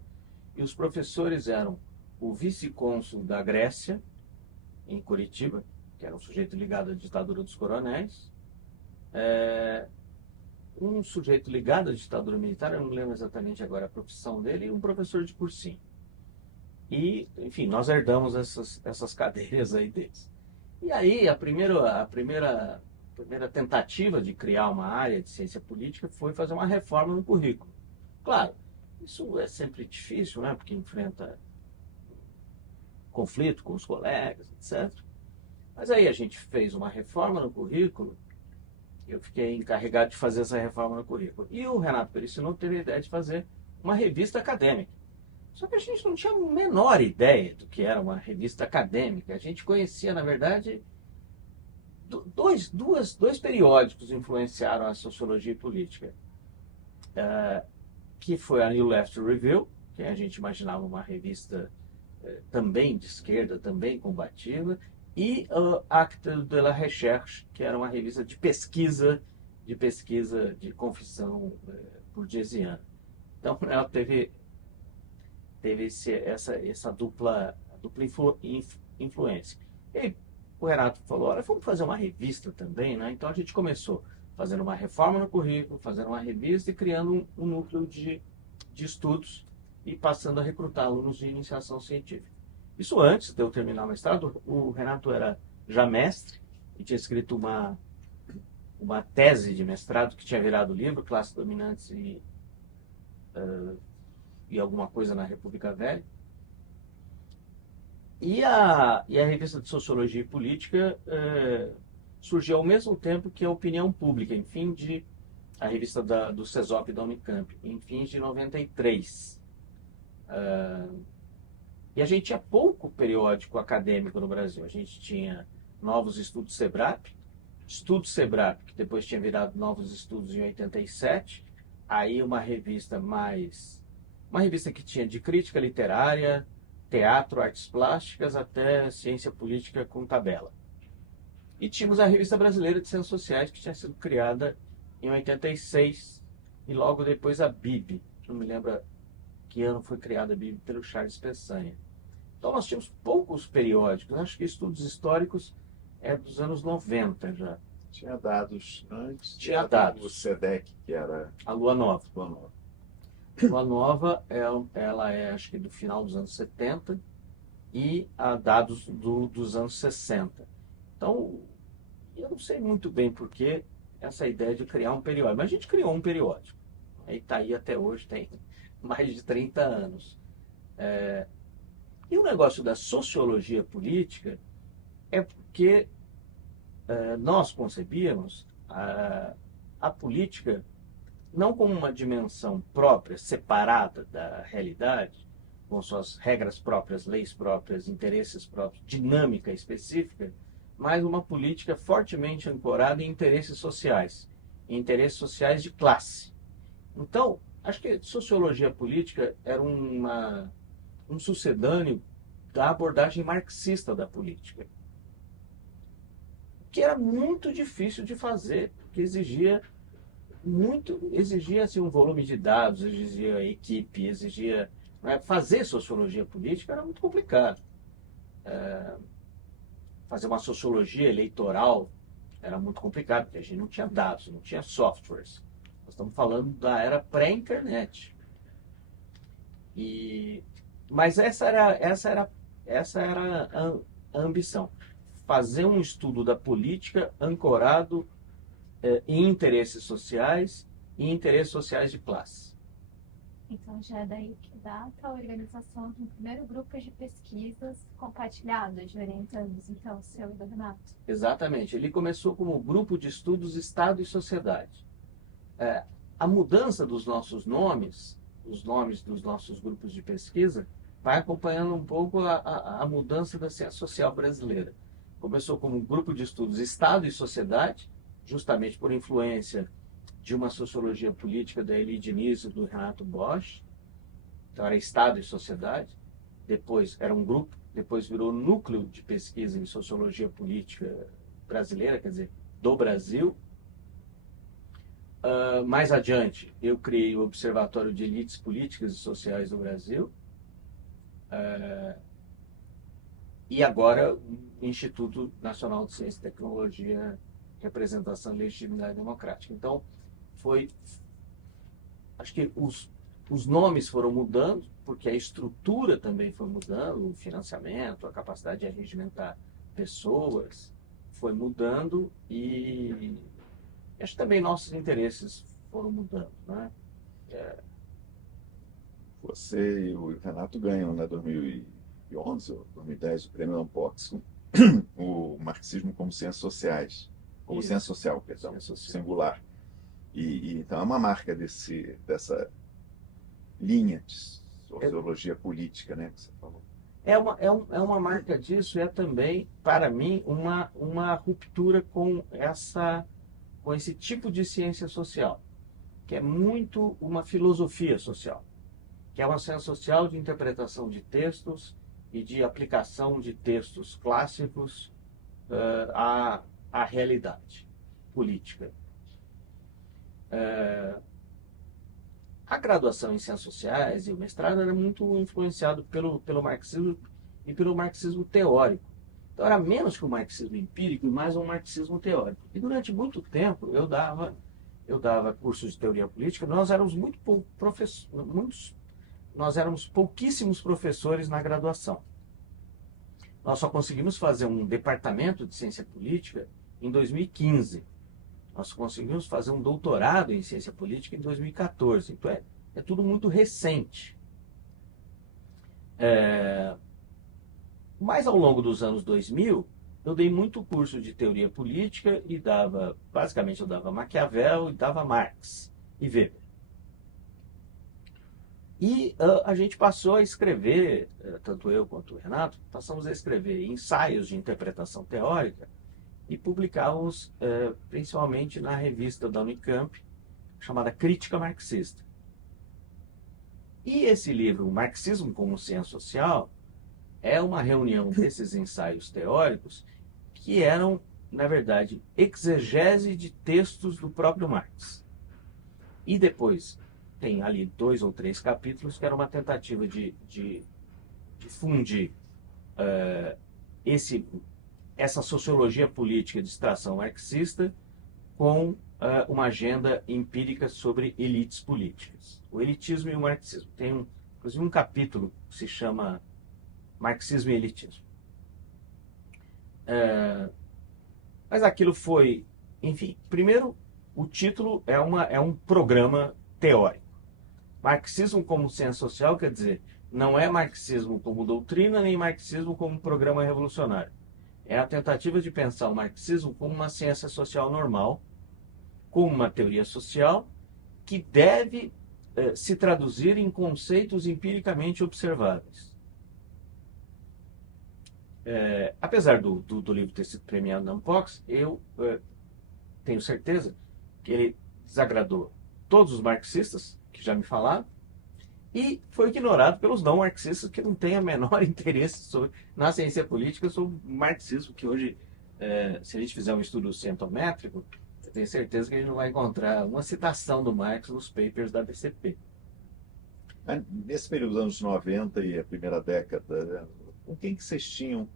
E os professores eram o vice-cônsul da Grécia, em Curitiba, que era um sujeito ligado à ditadura dos coronéis, um sujeito ligado à ditadura militar, eu não lembro exatamente agora a profissão dele, e um professor de cursinho. E, enfim, nós herdamos essas cadeiras aí deles. E aí, a primeira tentativa de criar uma área de ciência política foi fazer uma reforma no currículo. Claro, isso é sempre difícil, né? Porque enfrenta conflito com os colegas, etc. Mas aí a gente fez uma reforma no currículo, eu fiquei encarregado de fazer essa reforma no currículo. E o Renato Perissinoto teve a ideia de fazer uma revista acadêmica. Só que a gente não tinha a menor ideia do que era uma revista acadêmica. A gente conhecia, na verdade, dois periódicos influenciaram a sociologia e política. Que foi a New Left Review, que a gente imaginava uma revista também de esquerda, também combativa, e Actes de la Recherche, que era uma revista de pesquisa de confissão burguesiana. Então, ela teve essa dupla influência. E aí, o Renato falou, olha, vamos fazer uma revista também, né? Então a gente começou fazendo uma reforma no currículo, fazendo uma revista e criando um núcleo de estudos e passando a recrutar alunos de iniciação científica. Isso antes de eu terminar o mestrado. O Renato era já mestre e tinha escrito uma tese de mestrado que tinha virado livro, Classes Dominantes e alguma coisa na República Velha. E a revista de Sociologia e Política surgiu ao mesmo tempo que a Opinião Pública, a revista do CESOP da Unicamp, em fins de 93. E a gente tinha pouco periódico acadêmico no Brasil. A gente tinha Novos Estudos Sebrap, Estudos Sebrap, que depois tinha virado Novos Estudos em 87. Aí uma revista que tinha de crítica literária, teatro, artes plásticas, até ciência política com tabela. E tínhamos a Revista Brasileira de Ciências Sociais, que tinha sido criada em 86, e logo depois a BIB. Não me lembro que ano foi criada a BIB pelo Charles Peçanha. Então nós tínhamos poucos periódicos. Acho que estudos históricos é dos anos 90 já. Tinha dados antes. Tinha dados. O SEDEC, que era A Lua Nova. Lua Nova. Lua Nova, ela é, acho que do final dos anos 70 e há dados dos anos 60. Então, eu não sei muito bem por que essa ideia de criar um periódico. Mas a gente criou um periódico. E está aí até hoje, tem mais de 30 anos. E o negócio da sociologia política é porque nós concebíamos a política não como uma dimensão própria, separada da realidade, com suas regras próprias, leis próprias, interesses próprios, dinâmica específica, mas uma política fortemente ancorada em interesses sociais de classe. Então, acho que sociologia política era um sucedâneo da abordagem marxista da política, que era muito difícil de fazer, porque exigia assim, um volume de dados, exigia equipe, exigia... Fazer sociologia política era muito complicado. Fazer uma sociologia eleitoral era muito complicado, porque a gente não tinha dados, não tinha softwares. Nós estamos falando da era pré-internet. Mas essa era a ambição. Fazer um estudo da política ancorado em interesses sociais e interesses sociais de classe. Então já é daí que data a organização de um primeiro grupo de pesquisas compartilhadas de orientandos, então, seu e do Renato. Exatamente. Ele começou como Grupo de Estudos Estado e Sociedade. A mudança dos nossos nomes, os nomes dos nossos grupos de pesquisa, vai acompanhando um pouco a mudança da ciência social brasileira. Começou como Grupo de Estudos Estado e Sociedade, justamente por influência de uma sociologia política da Elie Diniz e do Renato Bosch. Então era Estado e Sociedade. Depois era um grupo, depois virou Núcleo de Pesquisa em Sociologia Política Brasileira, quer dizer, do Brasil. Mais adiante, eu criei o Observatório de Elites Políticas e Sociais do Brasil. E agora o Instituto Nacional de Ciência e Tecnologia, Representação e Legitimidade Democrática. Então, acho que os nomes foram mudando, porque a estrutura também foi mudando, o financiamento, a capacidade de arregimentar pessoas foi mudando e acho que também nossos interesses foram mudando, né? Você e o Renato ganham, né, 2011 ou 2010, o prêmio Ampox, o marxismo como ciências sociais, como Isso. ciência social, perdão, Ciência social. singular. Então é uma marca dessa linha de sociologia política, né, que você falou. É uma marca disso, é também, para mim, uma ruptura com esse tipo de ciência social, que é muito uma filosofia social, que é uma ciência social de interpretação de textos e de aplicação de textos clássicos à realidade política. A graduação em Ciências Sociais e o mestrado era muito influenciado pelo marxismo e pelo marxismo teórico. Então era menos que o marxismo empírico e mais um marxismo teórico. E durante muito tempo eu dava cursos de teoria política. Nós éramos nós éramos pouquíssimos professores na graduação. Nós só conseguimos fazer um departamento de ciência política em 2015. Nós conseguimos fazer um doutorado em ciência política em 2014. Então é tudo muito recente. Mas ao longo dos anos 2000, eu dei muito curso de teoria política e basicamente eu dava Maquiavel e dava Marx e Weber. E a gente passou a escrever, tanto eu quanto o Renato, passamos a escrever ensaios de interpretação teórica e publicávamos principalmente na revista da Unicamp, chamada Crítica Marxista. E esse livro, Marxismo como Ciência Social, é uma reunião desses ensaios teóricos que eram na verdade, exegese de textos do próprio Marx. E depois tem ali 2 ou 3 capítulos que era uma tentativa de fundir essa sociologia política de extração marxista com uma agenda empírica sobre elites políticas. O elitismo e o marxismo. Tem, inclusive, um capítulo que se chama Marxismo e Elitismo. Mas aquilo foi, enfim, primeiro, o título é um programa teórico. Marxismo como ciência social, quer dizer, não é marxismo como doutrina, nem marxismo como programa revolucionário. É a tentativa de pensar o marxismo como uma ciência social normal, como uma teoria social, que deve se traduzir em conceitos empiricamente observáveis. Apesar do livro ter sido premiado na Unbox, eu tenho certeza que ele desagradou todos os marxistas que já me falaram e foi ignorado pelos não marxistas que não têm o menor interesse na ciência política sobre o marxismo, que hoje, se a gente fizer um estudo cientométrico, eu tenho certeza que a gente não vai encontrar uma citação do Marx nos papers da BCP. Nesse período dos anos 90 e a primeira década, com quem que vocês tinham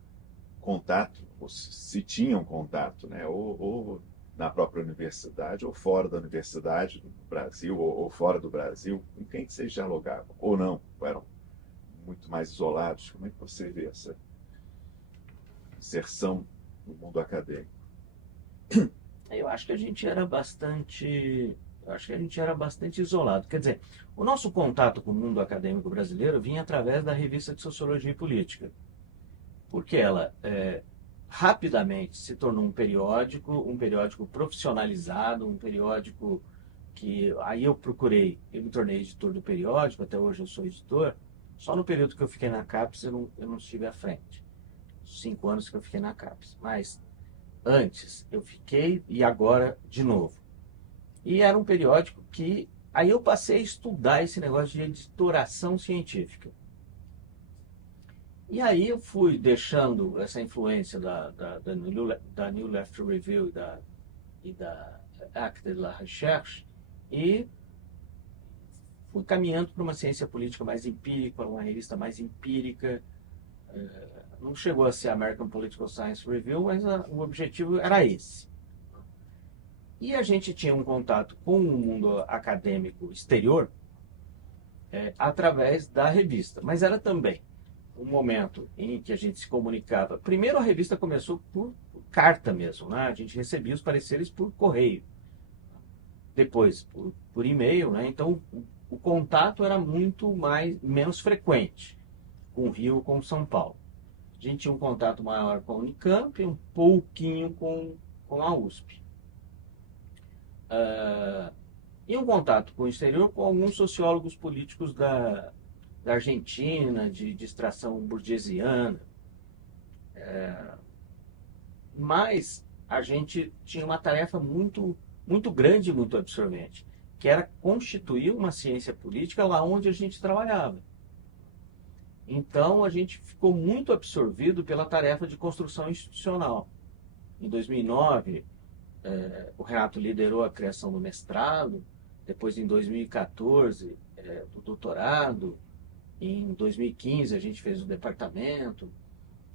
contato, ou se tinham contato, né? Ou na própria universidade, ou fora da universidade, no Brasil, ou fora do Brasil, com quem que vocês dialogavam? Ou não? Eram muito mais isolados? Como é que você vê essa inserção no mundo acadêmico? Eu acho que a gente era bastante isolado. Quer dizer, o nosso contato com o mundo acadêmico brasileiro vinha através da Revista de Sociologia e Política, porque ela rapidamente se tornou um periódico profissionalizado, um periódico que aí eu me tornei editor do periódico, até hoje eu sou editor. Só no período que eu fiquei na CAPES eu não estive à frente. 5 anos que eu fiquei na CAPES, mas antes eu fiquei e agora de novo. E era um periódico que aí eu passei a estudar esse negócio de editoração científica. E aí eu fui deixando essa influência da New Left Review e da Acte de la Recherche e fui caminhando para uma ciência política mais empírica, uma revista mais empírica. Não chegou a ser American Political Science Review, mas o objetivo era esse. E a gente tinha um contato com o mundo acadêmico exterior através da revista, mas era também um momento em que a gente se comunicava. Primeiro a revista começou por carta mesmo, né? A gente recebia os pareceres por correio, depois por e-mail, né? Então o contato era menos frequente com o Rio, com São Paulo. A gente tinha um contato maior com a Unicamp e um pouquinho com a USP. E um contato com o exterior com alguns sociólogos políticos da Argentina, de extração burguesiana. Mas a gente tinha uma tarefa muito, muito grande e muito absorvente, que era constituir uma ciência política lá onde a gente trabalhava. Então a gente ficou muito absorvido pela tarefa de construção institucional. Em 2009, o Renato liderou a criação do mestrado, depois em 2014 do doutorado, em 2015 a gente fez o departamento.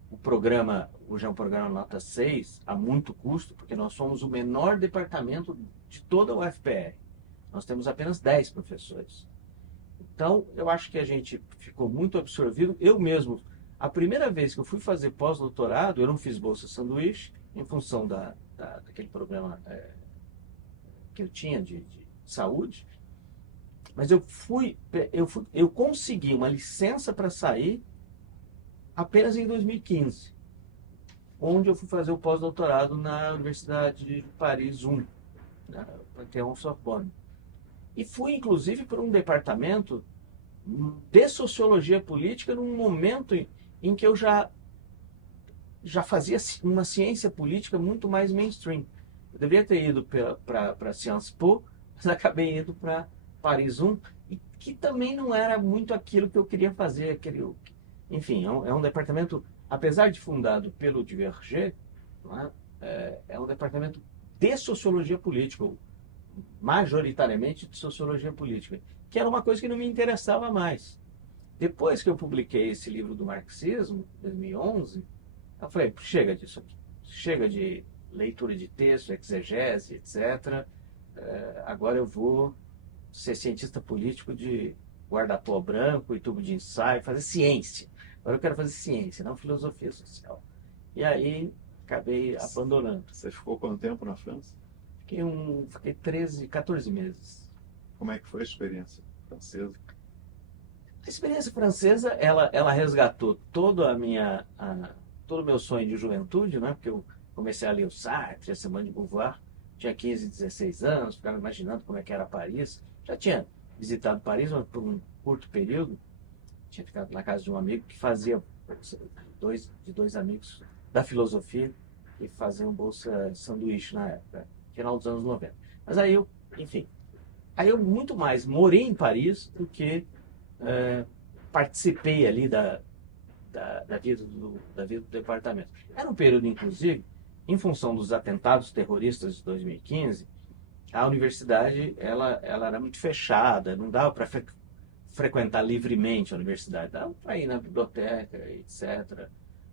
O programa, hoje é um programa nota 6, a muito custo, porque nós somos o menor departamento de toda a UFPR. Nós temos apenas 10 professores. Então, eu acho que a gente ficou muito absorvido. Eu mesmo, a primeira vez que eu fui fazer pós-doutorado, eu não fiz bolsa sanduíche, em função daquele problema que eu tinha de saúde. Mas eu consegui uma licença para sair apenas em 2015, onde eu fui fazer o pós-doutorado na Universidade de Paris 1, na Panthéon-Sorbonne. E fui, inclusive, para um departamento de sociologia política num momento em que eu já fazia uma ciência política muito mais mainstream. Eu deveria ter ido para Sciences Po, mas acabei indo para Paris 1, que também não era muito aquilo que eu queria fazer. Enfim, é um departamento, apesar de fundado pelo Duverger, não é? é um departamento de sociologia política, ou majoritariamente de sociologia política, que era uma coisa que não me interessava mais. Depois que eu publiquei esse livro do marxismo, em 2011, eu falei, chega disso aqui. Chega de leitura de texto, exegese, etc. Agora eu vou ser cientista político de guarda-pó branco e tubo de ensaio, fazer ciência. Agora eu quero fazer ciência, não filosofia social. E aí acabei abandonando. Você ficou quanto tempo na França? Fiquei 13, 14 meses. Como é que foi a experiência francesa? A experiência francesa, ela resgatou todo o meu sonho de juventude, né? Porque eu comecei a ler o Sartre, a Simone de Beauvoir, tinha 15, 16 anos, ficava imaginando como é que era Paris. Já tinha visitado Paris, mas por um curto período. Tinha ficado na casa de um amigo que fazia, dois amigos da filosofia, que faziam bolsa sanduíche na época, final dos anos 90. Mas aí eu, enfim, aí eu muito mais morei em Paris do que participei ali da vida do departamento. Era um período, inclusive, em função dos atentados terroristas de 2015, a universidade ela era muito fechada, não dava para frequentar livremente a universidade, dava para ir na biblioteca, etc.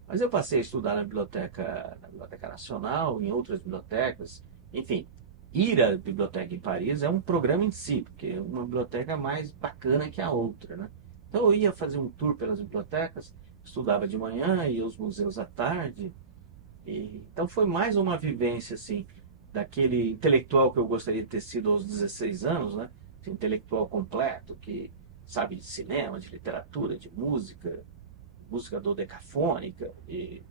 Mas eu passei a estudar na Biblioteca Nacional, em outras bibliotecas, enfim. Ir à biblioteca em Paris é um programa em si, porque é uma biblioteca mais bacana que a outra, né? Então eu ia fazer um tour pelas bibliotecas, estudava de manhã, ia aos museus à tarde. Então foi mais uma vivência, assim, daquele intelectual que eu gostaria de ter sido aos 16 anos, né? Esse intelectual completo, que sabe de cinema, de literatura, de música dodecafônica, de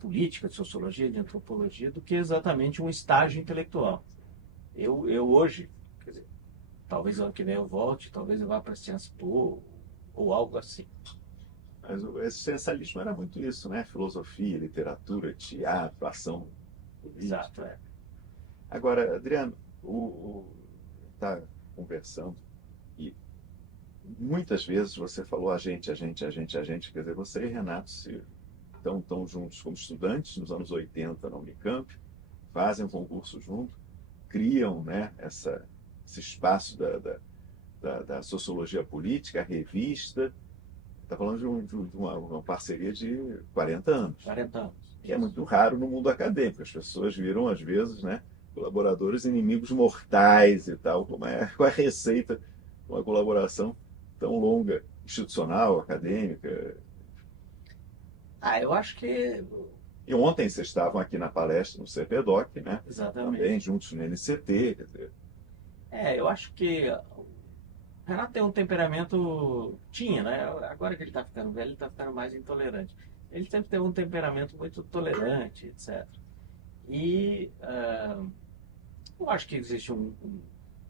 política, de sociologia, de antropologia, do que exatamente um estágio intelectual. Eu hoje, quer dizer, talvez ano que vem eu volte, talvez eu vá para a Sciences Po ou algo assim. Mas o existencialismo era muito isso, né? Filosofia, literatura, teatro, ação política. Exato, Agora, Adriano, está conversando e muitas vezes você falou a gente, quer dizer, você e Renato estão juntos como estudantes nos anos 80 na Unicamp, fazem um concurso junto, criam, né, esse espaço da sociologia política, a revista. Está falando de uma parceria de 40 anos. 40 anos. Que é muito raro no mundo acadêmico. As pessoas viram, às vezes, né, colaboradores inimigos mortais e tal. Qual é a receita de uma colaboração tão longa, institucional, acadêmica? Eu acho que... E ontem vocês estavam aqui na palestra no CPDOC, né? Exatamente. Também juntos no NCT. Quer dizer. Eu acho que o Renato tem um temperamento... Tinha, né? Agora que ele está ficando velho, ele está ficando mais intolerante. Ele sempre teve um temperamento muito tolerante, etc. E eu acho que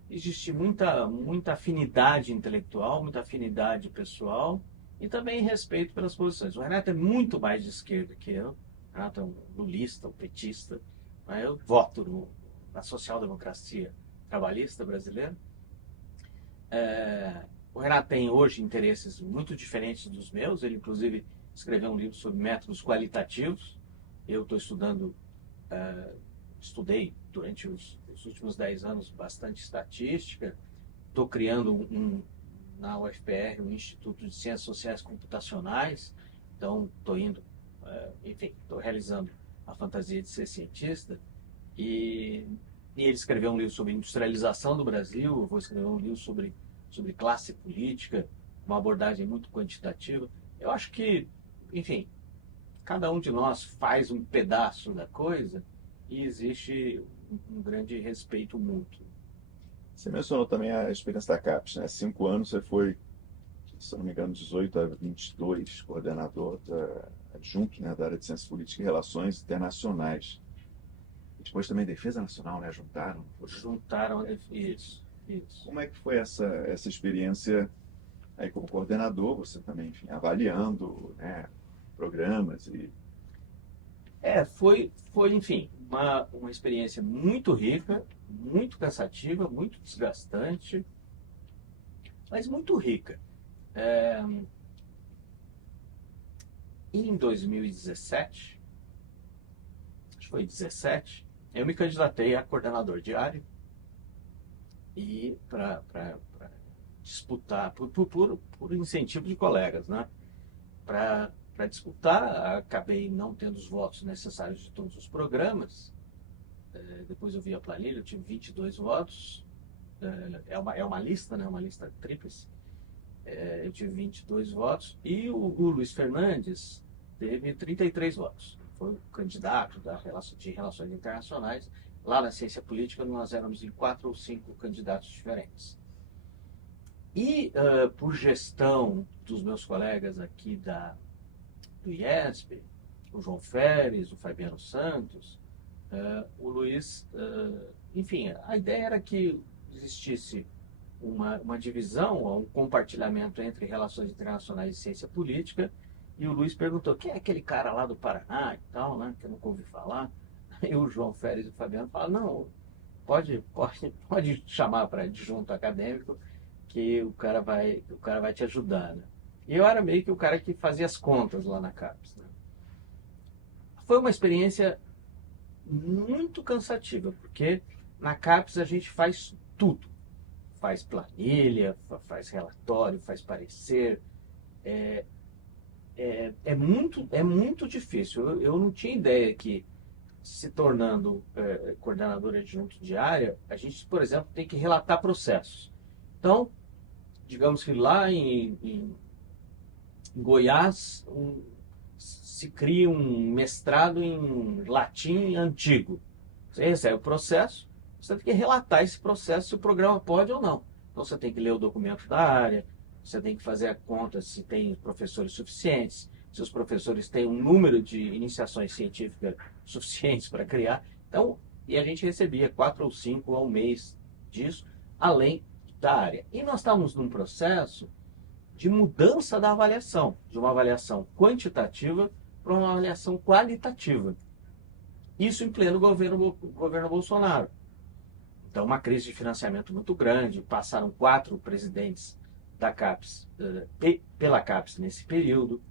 existe muita afinidade intelectual, muita afinidade pessoal e também respeito pelas posições. O Renato é muito mais de esquerda que eu. O Renato é um lulista, um petista. Mas eu voto na social-democracia trabalhista brasileira. O Renato tem hoje interesses muito diferentes dos meus. Ele, inclusive, escreveu um livro sobre métodos qualitativos. Eu estou estudei durante os últimos 10 anos bastante estatística. Estou criando na UFPR um Instituto de Ciências Sociais Computacionais. Então, estou realizando a fantasia de ser cientista. E ele escreveu um livro sobre industrialização do Brasil. Eu vou escrever um livro sobre classe política, uma abordagem muito quantitativa. Eu acho que, enfim, cada um de nós faz um pedaço da coisa e existe um grande respeito mútuo. Você mencionou também a experiência da CAPES, né? 5 anos você foi, se não me engano, 18 a 22, coordenador adjunto, né, da área de Ciências Políticas e Relações Internacionais. E depois também Defesa Nacional, né? Juntaram a defesa. Isso. Como é que foi essa experiência aí como coordenador, você também, enfim, avaliando, né, programas e... Foi, enfim, uma experiência muito rica, muito cansativa, muito desgastante, mas muito rica. Em 2017, que foi 17, eu me candidatei a coordenador de área e para disputar, por incentivo de colegas, né? Para disputar, acabei não tendo os votos necessários de todos os programas. Depois eu vi a planilha, eu tive 22 votos. É uma lista, né? Uma lista tríplice. Eu tive 22 votos e o Luiz Fernandes teve 33 votos. Foi o candidato de Relações Internacionais. Lá na Ciência Política nós éramos em 4 ou 5 candidatos diferentes. E por gestão dos meus colegas aqui do IESP, o João Feres, o Fabiano Santos, o Luiz, enfim, a ideia era que existisse uma divisão, um compartilhamento entre relações internacionais e ciência política, e o Luiz perguntou, quem é aquele cara lá do Paraná e tal, né, que eu nunca ouvi falar? E o João Feres e o Fabiano falaram, não, pode chamar para adjunto acadêmico, que o cara vai te ajudar, né? E eu era meio que o cara que fazia as contas lá na CAPES, né? Foi uma experiência muito cansativa, porque na CAPES a gente faz tudo. Faz planilha, faz relatório, faz parecer. É muito difícil. Eu não tinha ideia que, se tornando coordenador adjunto de área, a gente, por exemplo, tem que relatar processos. Então, digamos que lá em Goiás se cria um mestrado em latim antigo. Você recebe o processo, você tem que relatar esse processo se o programa pode ou não. Então você tem que ler o documento da área, você tem que fazer a conta se tem professores suficientes, se os professores têm um número de iniciações científicas suficientes para criar. Então, e a gente recebia 4 ou 5 ao mês disso, além da área. E nós estávamos num processo de mudança da avaliação, de uma avaliação quantitativa para uma avaliação qualitativa. Isso em pleno governo Bolsonaro. Então, uma crise de financiamento muito grande, passaram 4 presidentes da CAPES, pela CAPES nesse período.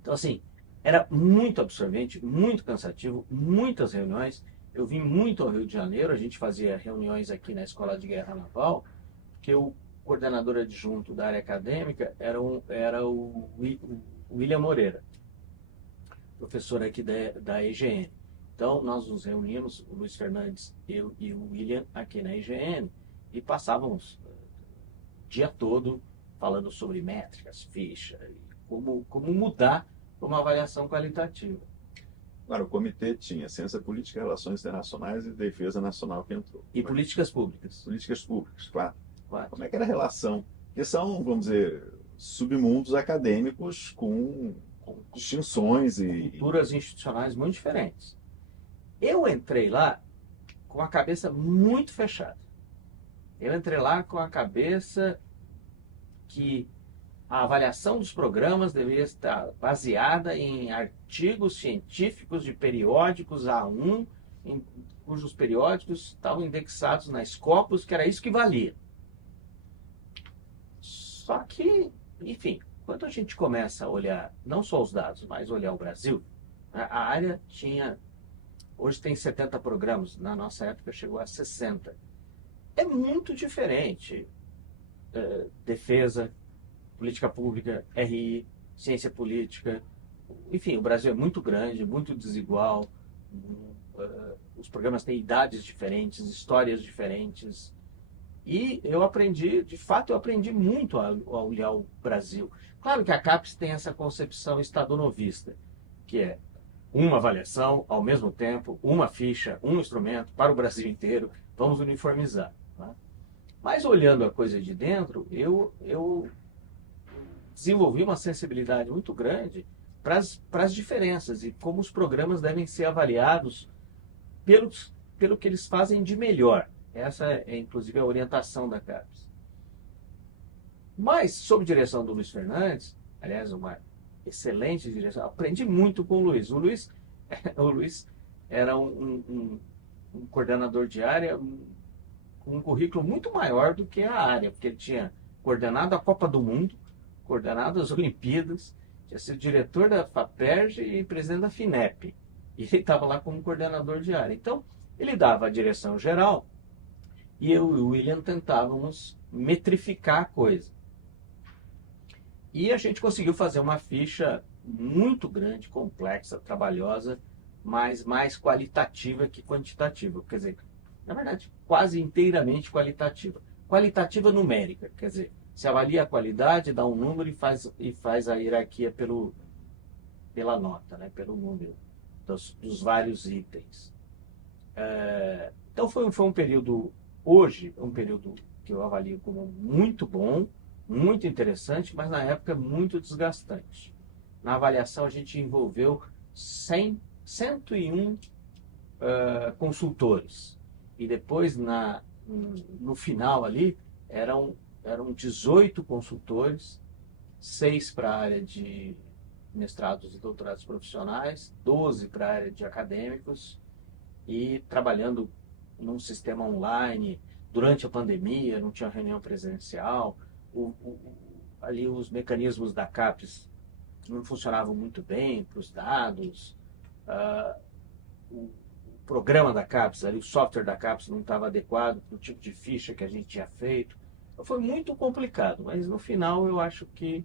Então, assim, era muito absorvente, muito cansativo, muitas reuniões. Eu vim muito ao Rio de Janeiro, a gente fazia reuniões aqui na Escola de Guerra Naval, porque o coordenador adjunto da área acadêmica era o William Moreira, professor aqui da EGN. Então, nós nos reuníamos, o Luiz Fernandes, eu e o William, aqui na EGN, e passávamos o dia todo falando sobre métricas, ficha, como mudar para uma avaliação qualitativa. Agora, o comitê tinha Ciência Política, Relações Internacionais e Defesa Nacional que entrou. E políticas públicas. Políticas públicas, claro. Claro. Como é que era a relação? Porque são, vamos dizer, submundos acadêmicos com distinções e culturas institucionais muito diferentes. Eu entrei lá com a cabeça muito fechada. Eu entrei lá com a cabeça que a avaliação dos programas deveria estar baseada em artigos científicos de periódicos A1, cujos periódicos estavam indexados na Scopus, que era isso que valia. Só que, enfim, quando a gente começa a olhar não só os dados, mas olhar o Brasil, a área tinha, hoje tem 70 programas, na nossa época chegou a 60. É muito diferente. Defesa, política pública, RI, ciência política, enfim, o Brasil é muito grande, muito desigual, os programas têm idades diferentes, histórias diferentes. E eu aprendi, de fato, eu aprendi muito a olhar o Brasil. Claro que a CAPES tem essa concepção estadonovista, que é uma avaliação, ao mesmo tempo, uma ficha, um instrumento para o Brasil inteiro, vamos uniformizar. Tá? Mas olhando a coisa de dentro, eu desenvolvi uma sensibilidade muito grande para as diferenças e como os programas devem ser avaliados pelo que eles fazem de melhor. Essa é, inclusive, a orientação da CAPES. Mas, sob direção do Luiz Fernandes, aliás, uma excelente direção, aprendi muito com o Luiz. O Luiz era um coordenador de área com um currículo muito maior do que a área, porque ele tinha coordenado a Copa do Mundo, coordenado as Olimpíadas, tinha sido diretor da FAPERJ e presidente da FINEP. E ele estava lá como coordenador de área. Então, ele dava a direção geral e eu e o William tentávamos metrificar a coisa. E a gente conseguiu fazer uma ficha muito grande, complexa, trabalhosa, mas mais qualitativa que quantitativa. Quer dizer, na verdade, quase inteiramente qualitativa. Qualitativa numérica, quer dizer, se avalia a qualidade, dá um número e faz a hierarquia pela nota, né, pelo número dos vários itens. Então foi um período, hoje, um período que eu avalio como muito bom, muito interessante, mas na época muito desgastante. Na avaliação a gente envolveu 101 consultores. E depois, no final ali, eram 18 consultores, 6 para a área de mestrados e doutorados profissionais, 12 para a área de acadêmicos, e trabalhando num sistema online. Durante a pandemia, não tinha reunião presencial, ali os mecanismos da CAPES não funcionavam muito bem para os dados, o programa da CAPES, ali, o software da CAPES não estava adequado para o tipo de ficha que a gente tinha feito. Então foi muito complicado, mas no final eu acho que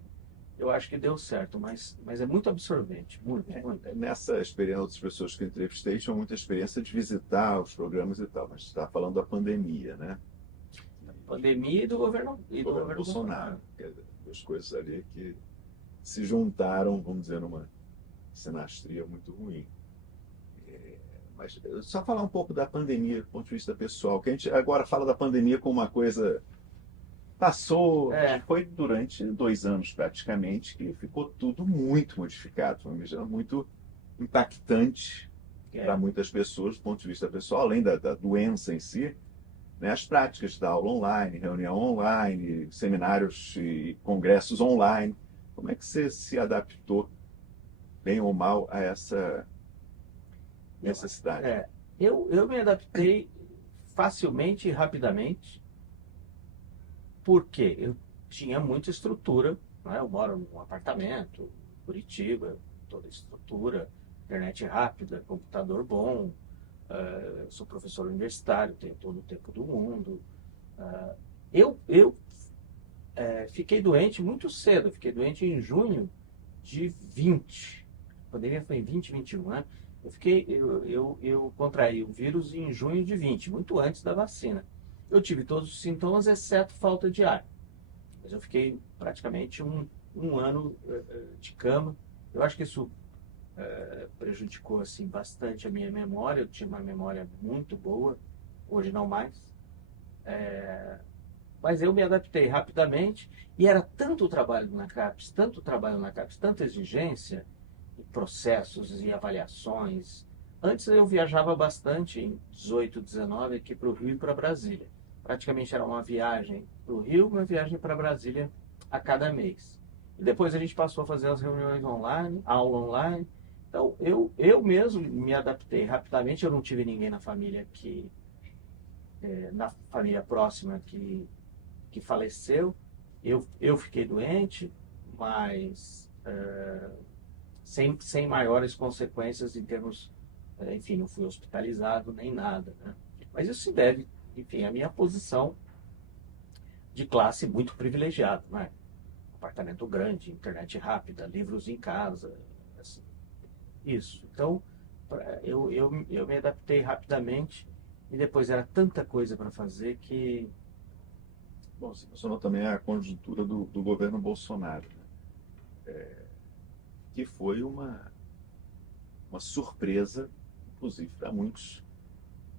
deu certo, mas é muito absorvente, muito. Nessa experiência, outras pessoas que eu entrevistei tinham muita experiência de visitar os programas e tal, mas você está falando da pandemia, né? Pandemia e do governo Bolsonaro. Duas coisas ali que se juntaram, vamos dizer, numa sinastria muito ruim. Mas só falar um pouco da pandemia do ponto de vista pessoal, que a gente agora fala da pandemia como uma coisa passou, foi durante 2 anos praticamente que ficou tudo muito modificado, foi muito impactante para muitas pessoas do ponto de vista pessoal, além da doença em si, né, as práticas da aula online, reunião online, seminários e congressos online. Como é que você se adaptou, bem ou mal, a essa necessidade? Eu me adaptei facilmente e rapidamente, porque eu tinha muita estrutura, né? Eu moro num apartamento, Curitiba, toda estrutura, internet rápida, computador bom, sou professor universitário, tenho todo o tempo do mundo. Eu fiquei doente muito cedo, fiquei doente em junho de 20. A pandemia foi em 2021, né? Eu contraí o vírus em junho de 20, muito antes da vacina. Eu tive todos os sintomas, exceto falta de ar. Mas eu fiquei praticamente um ano de cama. Eu acho que isso prejudicou assim, bastante a minha memória. Eu tinha uma memória muito boa, hoje não mais. Mas eu me adaptei rapidamente e era tanto trabalho na CAPES, tanta exigência, e processos e avaliações. Antes eu viajava bastante, em 18, 19, aqui para o Rio e para Brasília. Praticamente era uma viagem para o Rio, uma viagem para Brasília a cada mês. E depois a gente passou a fazer as reuniões online, aula online. Então eu mesmo me adaptei rapidamente. Eu não tive ninguém na família na família próxima que faleceu. Eu fiquei doente, mas sem maiores consequências em termos, enfim, não fui hospitalizado nem nada, né? Mas isso se deve, enfim, à minha posição de classe muito privilegiada, né? Apartamento grande, internet rápida, livros em casa, assim, isso. Então, eu me adaptei rapidamente e depois era tanta coisa para fazer que... Bom, você mencionou também a conjuntura do governo Bolsonaro, né? Que foi uma surpresa, inclusive, para muitos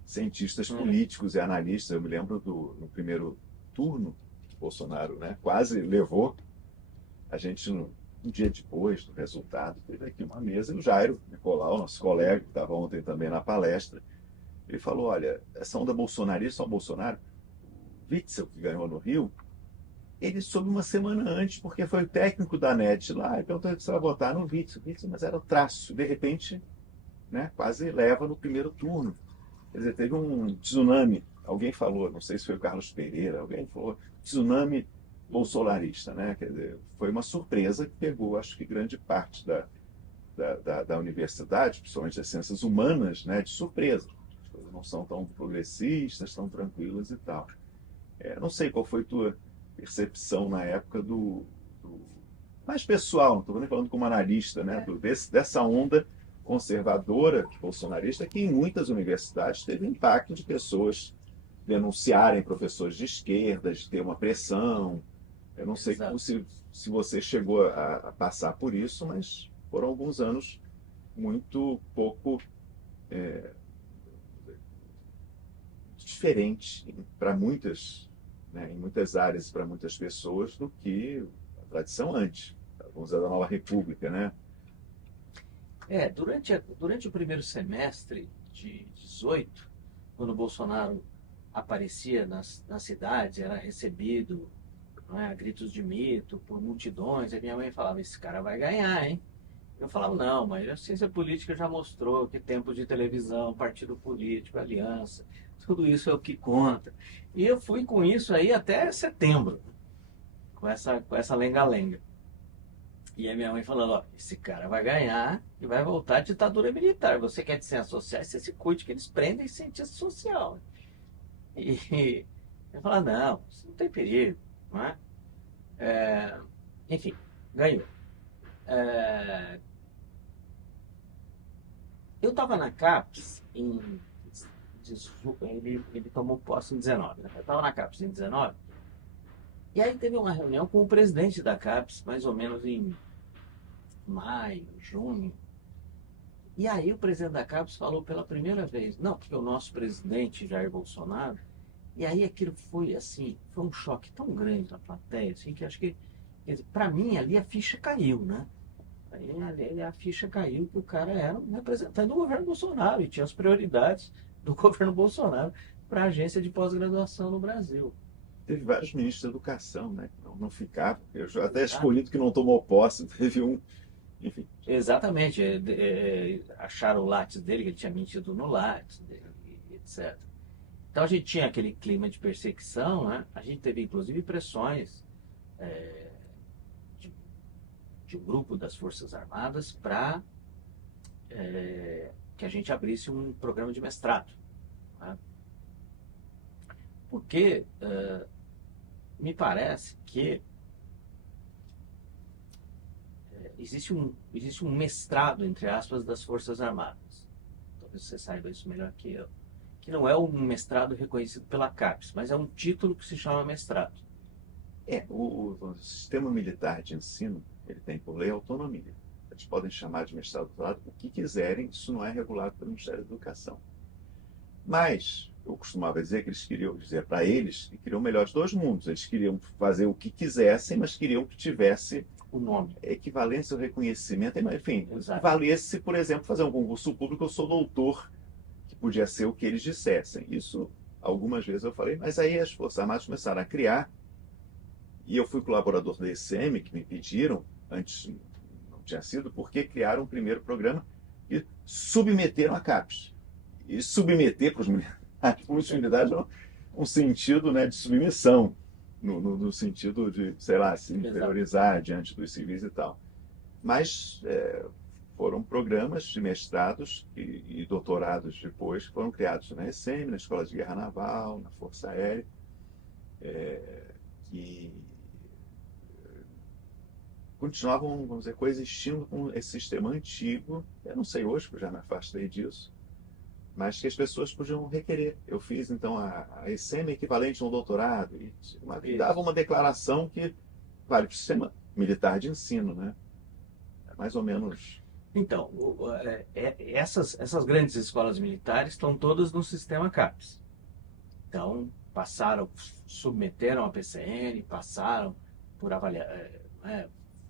cientistas políticos e analistas. Eu me lembro no primeiro turno, Bolsonaro, né, quase levou a gente, um dia depois do resultado, teve aqui uma mesa, e o Jairo Nicolau, nosso colega, que estava ontem também na palestra, ele falou, olha, essa onda bolsonarista, o Bolsonaro, o Witzel, que ganhou no Rio, ele soube uma semana antes, porque foi o técnico da NET lá, e perguntou se vai votar no Witzel, mas era o traço, de repente, né, quase leva no primeiro turno. Quer dizer, teve um tsunami, alguém falou, não sei se foi o Carlos Pereira, alguém falou, tsunami bolsonarista, né? Quer dizer, foi uma surpresa que pegou, acho que grande parte da universidade, principalmente as ciências humanas, né, de surpresa. As coisas não são tão progressistas, tão tranquilas e tal. Não sei qual foi a tua percepção na época mais pessoal, não estou nem falando como analista, né, dessa onda conservadora bolsonarista que em muitas universidades teve impacto de pessoas denunciarem professores de esquerda, de ter uma pressão. Eu não sei se você chegou a passar por isso, mas foram alguns anos muito pouco diferentes para muitas, né, em muitas áreas, para muitas pessoas, do que a tradição antes, vamos dizer, da Nova República, né? Durante o primeiro semestre de 18, quando o Bolsonaro aparecia nas cidades, era recebido, não é, a gritos de mito, por multidões, e minha mãe falava, esse cara vai ganhar, hein? Eu falava, não, mas a ciência política já mostrou que tempo de televisão, partido político, aliança, tudo isso é o que conta. E eu fui com isso aí até setembro, com essa lenga-lenga. E aí minha mãe falando, ó, esse cara vai ganhar e vai voltar à ditadura militar. Você quer de ciências sociais, você se cuide que eles prendem cientista social. E eu falava, não, isso não tem perigo, não é? Enfim, ganhou. Eu estava na CAPES ele tomou posse em 19, né? Eu estava na CAPES em 19, e aí teve uma reunião com o presidente da CAPES, mais ou menos em maio, junho. E aí o presidente da CAPES falou pela primeira vez, não, porque o nosso presidente Jair Bolsonaro, e aí aquilo foi assim, foi um choque tão grande na plateia, assim, que acho que, para mim ali a ficha caiu, né? Aí a ficha caiu que o cara era um representante do governo Bolsonaro e tinha as prioridades do governo Bolsonaro para a agência de pós-graduação no Brasil. Teve vários ministros da educação, né? Não ficavam. Eu já até escolhido que não tomou posse, teve um, enfim. Exatamente. Acharam o látis dele, que ele tinha mentido no látis, etc. Então a gente tinha aquele clima de perseguição, né? A gente teve inclusive pressões de um grupo das Forças Armadas para que a gente abrisse um programa de mestrado, né? Porque me parece que existe um mestrado, entre aspas, das Forças Armadas. Talvez você saiba isso melhor que eu. Que não é um mestrado reconhecido pela CAPES, mas é um título que se chama mestrado. O sistema militar de ensino, ele tem por lei autonomia. Eles podem chamar de mestrado, doutorado, o que quiserem, isso não é regulado pelo Ministério da Educação. Mas eu costumava dizer que eles queriam dizer para eles que queriam o melhor de dois mundos. Eles queriam fazer o que quisessem, mas queriam que tivesse O nome. Equivalência ao reconhecimento, enfim, Exato. valesse, por exemplo, fazer um concurso público, eu sou doutor, que podia ser o que eles dissessem. Isso, algumas vezes eu falei, mas aí as Forças Armadas começaram a criar, e eu fui colaborador da ECM, que me pediram, antes não tinha sido, porque criaram o primeiro programa e submeteram a CAPES. E submeter para os militares um sentido, né, de submissão, no sentido de, sei lá, se inferiorizar diante dos civis e tal. Mas foram programas de mestrados e doutorados depois que foram criados na ECM, na Escola de Guerra Naval, na Força Aérea, que continuavam, vamos dizer, coexistindo com esse sistema antigo. Eu não sei hoje, porque eu já me afastei disso, mas que as pessoas podiam requerer. Eu fiz, então, a ECM equivalente a um doutorado, e dava uma declaração que vale para o sistema militar de ensino, né? É mais ou menos... Então, essas grandes escolas militares estão todas no sistema CAPES. Então, submeteram a PCN, passaram por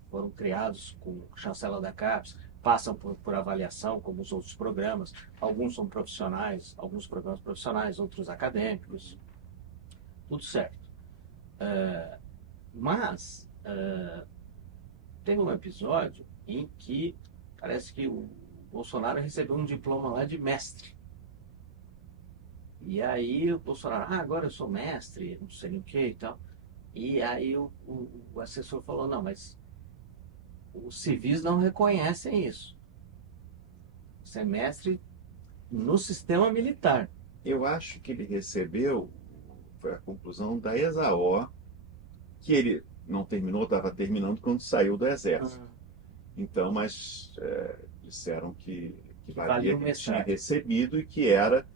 foram criados com chancela da CAPES, passam por avaliação, como os outros programas. Alguns são profissionais, alguns programas profissionais, outros acadêmicos. Tudo certo. Mas teve um episódio em que parece que o Bolsonaro recebeu um diploma lá de mestre. E aí o Bolsonaro, agora eu sou mestre, não sei nem o que e tal. E aí o assessor falou, não, mas os civis não reconhecem isso. Você é mestre no sistema militar. Eu acho que ele recebeu, foi a conclusão da ESAO, que ele não terminou, estava terminando quando saiu do Exército. Então, mas disseram que valia, que ele tinha recebido e que era,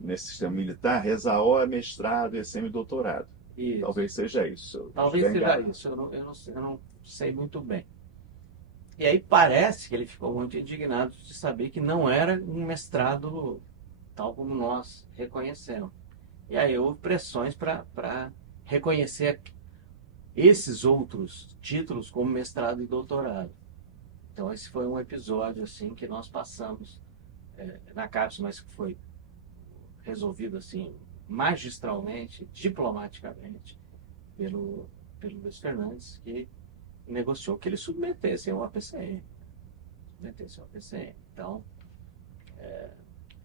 nesse sistema militar, ESAO é mestrado e semi-doutorado. Isso. Talvez seja isso. Talvez seja isso, eu não sei muito bem. E aí parece que ele ficou muito indignado de saber que não era um mestrado tal como nós reconhecemos. E aí houve pressões para reconhecer esses outros títulos como mestrado e doutorado. Então esse foi um episódio assim que nós passamos na CAPES, mas que foi resolvido assim magistralmente, diplomaticamente, pelo Luiz Fernandes, que negociou que ele submetesse ao APCM. Então,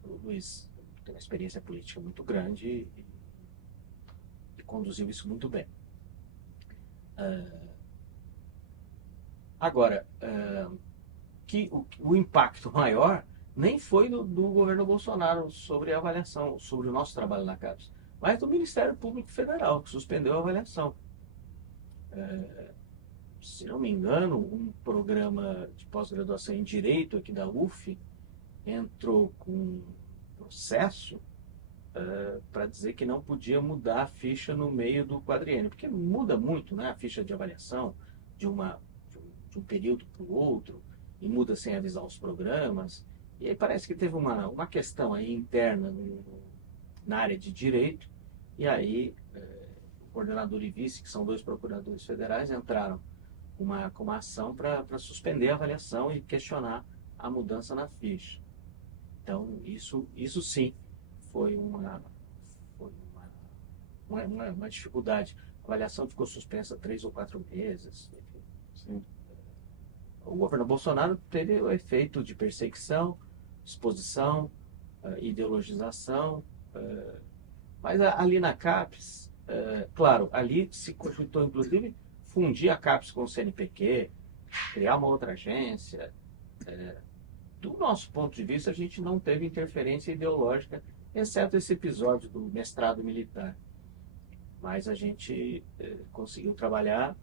o Luiz tem uma experiência política muito grande e conduziu isso muito bem. Agora, que o impacto maior nem foi do governo Bolsonaro sobre a avaliação, sobre o nosso trabalho na CAPES, mas do Ministério Público Federal, que suspendeu a avaliação. Se não me engano, um programa de pós-graduação em Direito aqui da UF entrou com um processo para dizer que não podia mudar a ficha no meio do quadriênio, porque muda muito, né, a ficha de avaliação de um período para o outro, e muda sem avisar os programas. E aí parece que teve uma questão aí interna na área de Direito, e aí o coordenador e vice, que são 2 procuradores federais, entraram com uma ação para suspender a avaliação e questionar a mudança na ficha. Então, isso sim foi uma dificuldade. A avaliação ficou suspensa 3 ou 4 meses. Enfim. O governo Bolsonaro teve o efeito de perseguição, exposição, ideologização, mas ali na CAPES, claro, ali se cogitou inclusive fundir a CAPES com o CNPq, criar uma outra agência. Do nosso ponto de vista, a gente não teve interferência ideológica, exceto esse episódio do mestrado militar. Mas a gente conseguiu trabalhar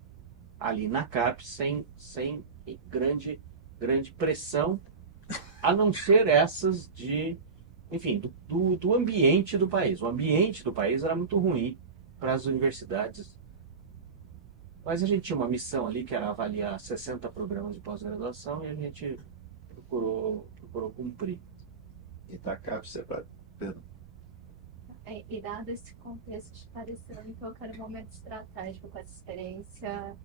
ali na CAPES sem grande pressão, a não ser essas do ambiente do país. O ambiente do país era muito ruim para as universidades. Mas a gente tinha uma missão ali que era avaliar 60 programas de pós-graduação e a gente procurou cumprir. E da CAPES é para... E dado esse contexto, pareceu então que era um momento estratégico com essa experiência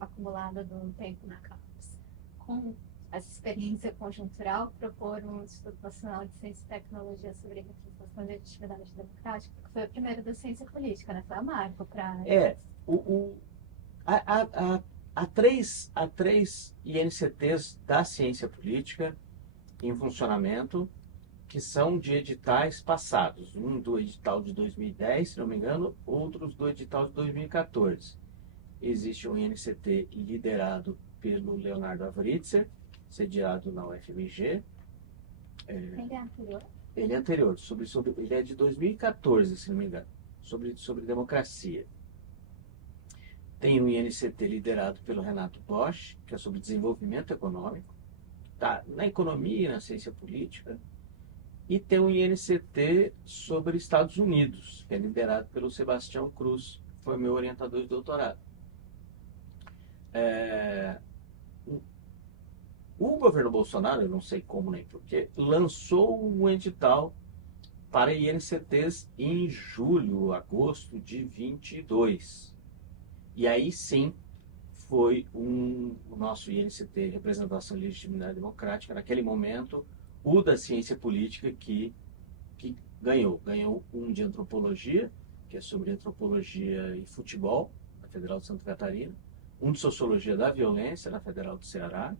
acumulada do tempo na CAPES. Com essa experiência conjuntural, propor um Instituto Nacional de Ciência e Tecnologia sobre representação de legitimidade democrática, que foi a primeira da ciência política, né? Foi a marca para... Há três INCTs da ciência política em funcionamento, que são de editais passados. Um do edital de 2010, se não me engano, outros do edital de 2014. Existe um INCT liderado pelo Leonardo Avritzer, sediado na UFMG. Ele é anterior? Ele é anterior, ele é de 2014, se não me engano, sobre democracia. Tem um INCT liderado pelo Renato Bosch, que é sobre desenvolvimento econômico, tá na economia e na ciência política. E tem um INCT sobre Estados Unidos, que é liderado pelo Sebastião Cruz, que foi meu orientador de doutorado. O governo Bolsonaro, eu não sei como nem porquê, lançou um edital para INCTs em julho, agosto de 22. E aí sim foi o nosso INCT, Representação e Legitimidade Democrática, naquele momento, o da ciência política que ganhou. Ganhou um de antropologia, que é sobre antropologia e futebol, na Federal de Santa Catarina, um de sociologia da violência, na Federal do Ceará,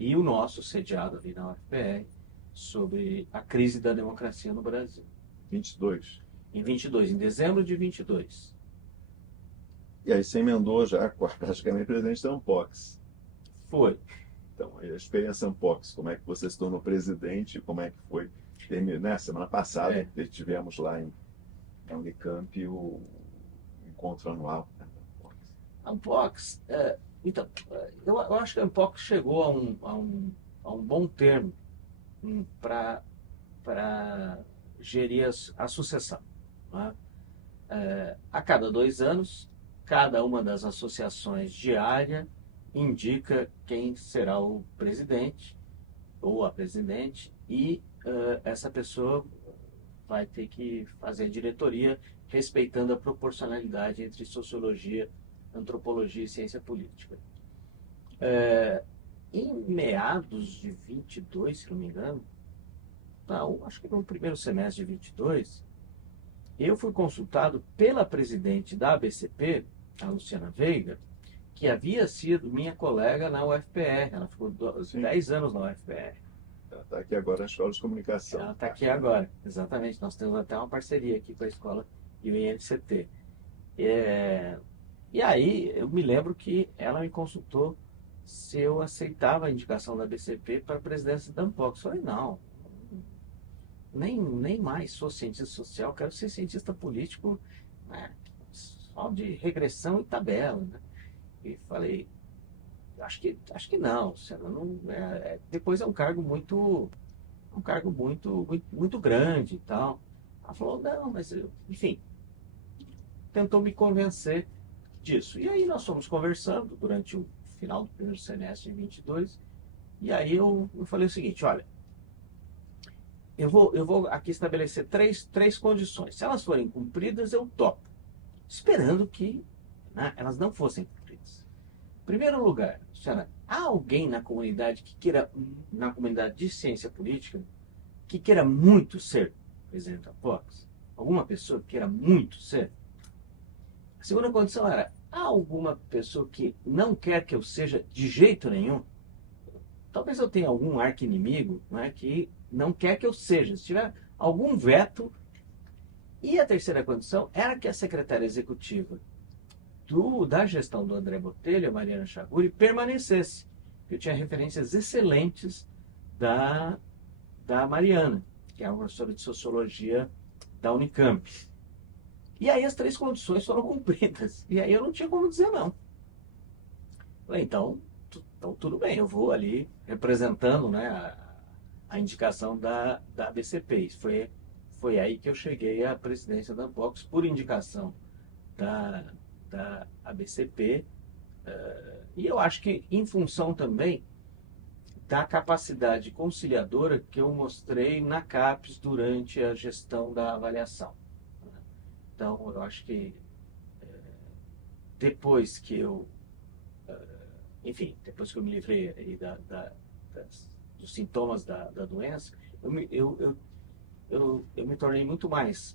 e o nosso, sediado ali na UFPR, sobre a crise da democracia no Brasil. 22. Em 22, em dezembro de 22. E aí você emendou já praticamente presidente da Unpox. Foi. Então, a experiência Unpox, como é que você se tornou presidente, como é que foi? Né? Semana passada tivemos lá na Unicamp o encontro anual, né, da Unpox. Unpox, então, eu acho que a Unpox chegou a um bom termo para gerir a sucessão. Né? A cada 2 anos, cada uma das associações de área indica quem será o presidente ou a presidente e essa pessoa vai ter que fazer a diretoria respeitando a proporcionalidade entre sociologia, antropologia e ciência política. Em meados de 22, se não me engano, não, acho que no primeiro semestre de 22, eu fui consultado pela presidente da ABCP, a Luciana Veiga, que havia sido minha colega na UFPR. Ela ficou 10 anos na UFPR. Ela está aqui agora na Escola de Comunicação. Ela está aqui agora, exatamente. Nós temos até uma parceria aqui com a escola e o INCT. E aí, eu me lembro que ela me consultou se eu aceitava a indicação da ABCP para a presidência da Unpox. Eu falei, não, nem mais sou cientista social, quero ser cientista político, né, só de regressão e tabela. Né? E falei, acho que não, depois é um cargo muito grande e tal. Ela falou, não, mas enfim, tentou me convencer disso. E aí nós fomos conversando durante o final do primeiro semestre de 22, e aí eu falei o seguinte, olha, eu vou aqui estabelecer três condições. Se elas forem cumpridas, eu topo, esperando que, né, elas não fossem cumpridas. Em primeiro lugar, senhora, há alguém na comunidade na comunidade de ciência política, que queira muito ser presidente da Unpox? Alguma pessoa que queira muito ser? A segunda condição era, há alguma pessoa que não quer que eu seja de jeito nenhum? Talvez eu tenha algum arqui-inimigo, né, que não quer que eu seja. Se tiver algum veto. E a terceira condição era que a secretária executiva da gestão do André Botelho, a Mariana Chaguri, permanecesse. Eu tinha referências excelentes da Mariana, que é uma professora de sociologia da Unicamp. E aí as 3 condições foram cumpridas. E aí eu não tinha como dizer não. Falei, então tudo bem, eu vou ali representando, né, a indicação da ABCP. Foi aí que eu cheguei à presidência da Unpox, por indicação da ABCP. E eu acho que em função também da capacidade conciliadora que eu mostrei na CAPES durante a gestão da avaliação. Então, eu acho que depois que eu me livrei aí dos sintomas da doença, eu me tornei muito mais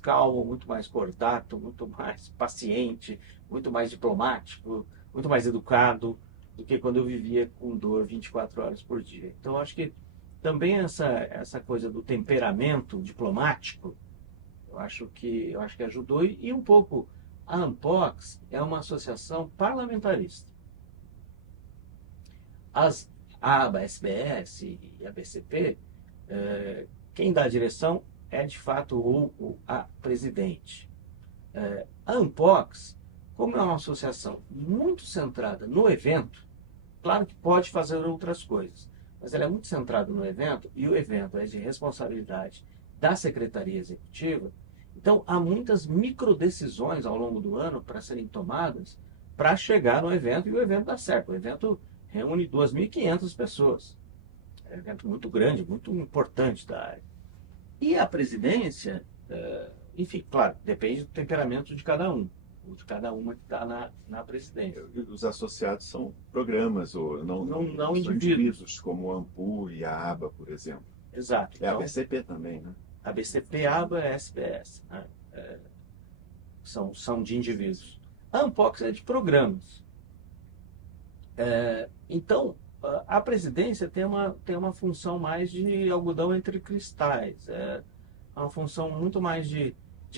calmo, muito mais cordato, muito mais paciente, muito mais diplomático, muito mais educado do que quando eu vivia com dor 24 horas por dia. Então, acho que também essa coisa do temperamento diplomático, eu acho que ajudou. E um pouco, a Unpox é uma associação parlamentarista. A ABA, a SBS e a BCP, quem dá a direção é de fato a presidente. A Unpox, como é uma associação muito centrada no evento, claro que pode fazer outras coisas, mas ela é muito centrada no evento, e o evento é de responsabilidade da Secretaria Executiva. Então, há muitas microdecisões ao longo do ano para serem tomadas para chegar no evento e o evento dar certo. O evento reúne 2.500 pessoas. É um evento muito grande, muito importante da área. E a presidência, enfim, claro, depende do temperamento de cada um, de cada uma que está na presidência. Os associados são programas, ou não são indivíduos, como o AMPU e a ABA, por exemplo. Exato. Então, a BCP também, né? A BCP, a ABA e a SBS, né? São de indivíduos. A Unpox é de programas. Então, a presidência tem uma função mais de algodão entre cristais. É uma função muito mais de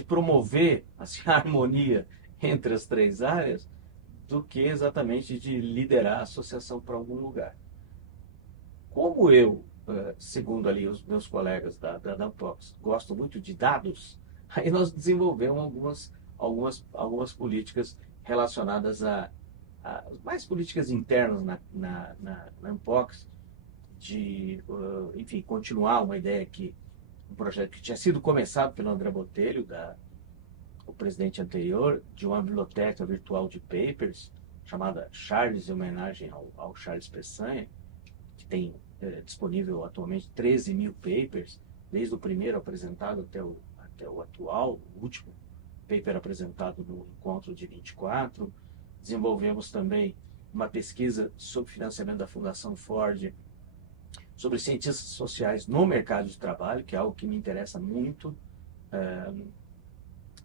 promover assim, a harmonia entre as 3 áreas do que exatamente de liderar a associação para algum lugar. Como eu, segundo ali os meus colegas da Unbox, gosto muito de dados, aí nós desenvolvemos algumas políticas relacionadas a mais políticas internas na Unbox, de, enfim, continuar uma ideia um projeto que tinha sido começado pelo André Botelho, o presidente anterior, de uma biblioteca virtual de papers, chamada Charles, em homenagem ao Charles Peçanha, que tem disponível atualmente 13 mil papers, desde o primeiro apresentado até o atual, o último paper apresentado no encontro de 24. Desenvolvemos também uma pesquisa sobre financiamento da Fundação Ford, sobre cientistas sociais no mercado de trabalho, que é algo que me interessa muito.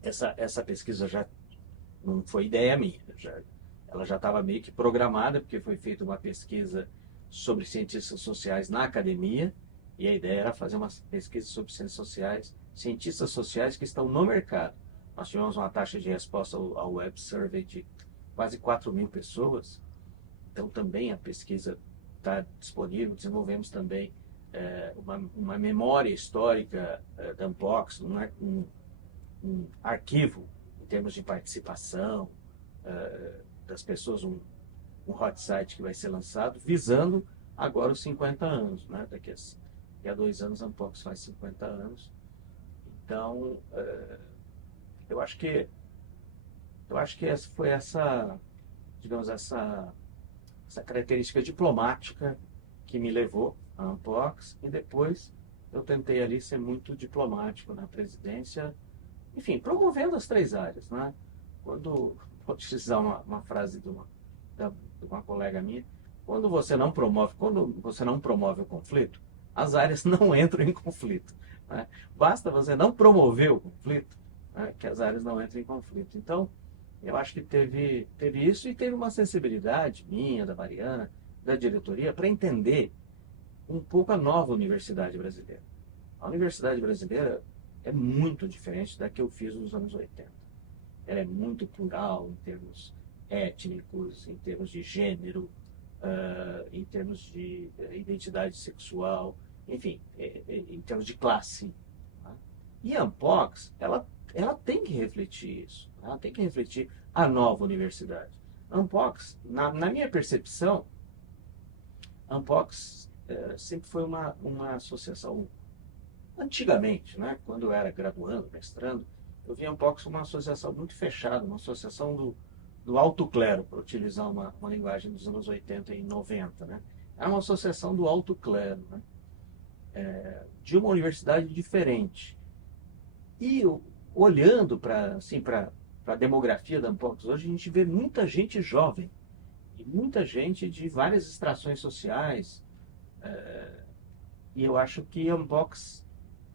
Essa pesquisa já não foi ideia minha, ela já estava meio que programada, porque foi feita uma pesquisa sobre cientistas sociais na academia, e a ideia era fazer uma pesquisa sobre cientistas sociais que estão no mercado. Nós tivemos uma taxa de resposta ao Web Survey de quase 4 mil pessoas, então também a pesquisa está disponível. Desenvolvemos também uma memória histórica da Unbox, um arquivo em termos de participação das pessoas, um hot site que vai ser lançado, visando agora os 50 anos, né? Daqui a 2 anos a Unbox faz 50 anos. Então, eu acho que foi digamos, essa característica diplomática que me levou à Unbox, e depois eu tentei ali ser muito diplomático na presidência, enfim, promovendo as 3 áreas, né? Vou utilizar uma frase de uma colega minha, quando você não promove o conflito, as áreas não entram em conflito, né? Basta você não promover o conflito, né, que as áreas não entram em conflito. Então, eu acho que teve isso, e teve uma sensibilidade minha, da Mariana, da diretoria, para entender um pouco a nova universidade brasileira. A universidade brasileira é muito diferente da que eu fiz nos anos 80. Ela é muito plural em termos étnicos, em termos de gênero, em termos de identidade sexual, enfim, em termos de classe. Tá? E a Unbox, ela tem que refletir isso, ela tem que refletir a nova universidade. A Unbox, na minha percepção, a Unbox sempre foi uma associação, antigamente, né, quando eu era graduando, mestrando, eu via a Unbox como uma associação muito fechada, uma associação do alto clero, para utilizar uma linguagem dos anos 80 e 90. Né? Era uma associação do alto clero, né? De uma universidade diferente. E olhando para a demografia da Unbox hoje, a gente vê muita gente jovem, e muita gente de várias extrações sociais, e eu acho que a Unbox,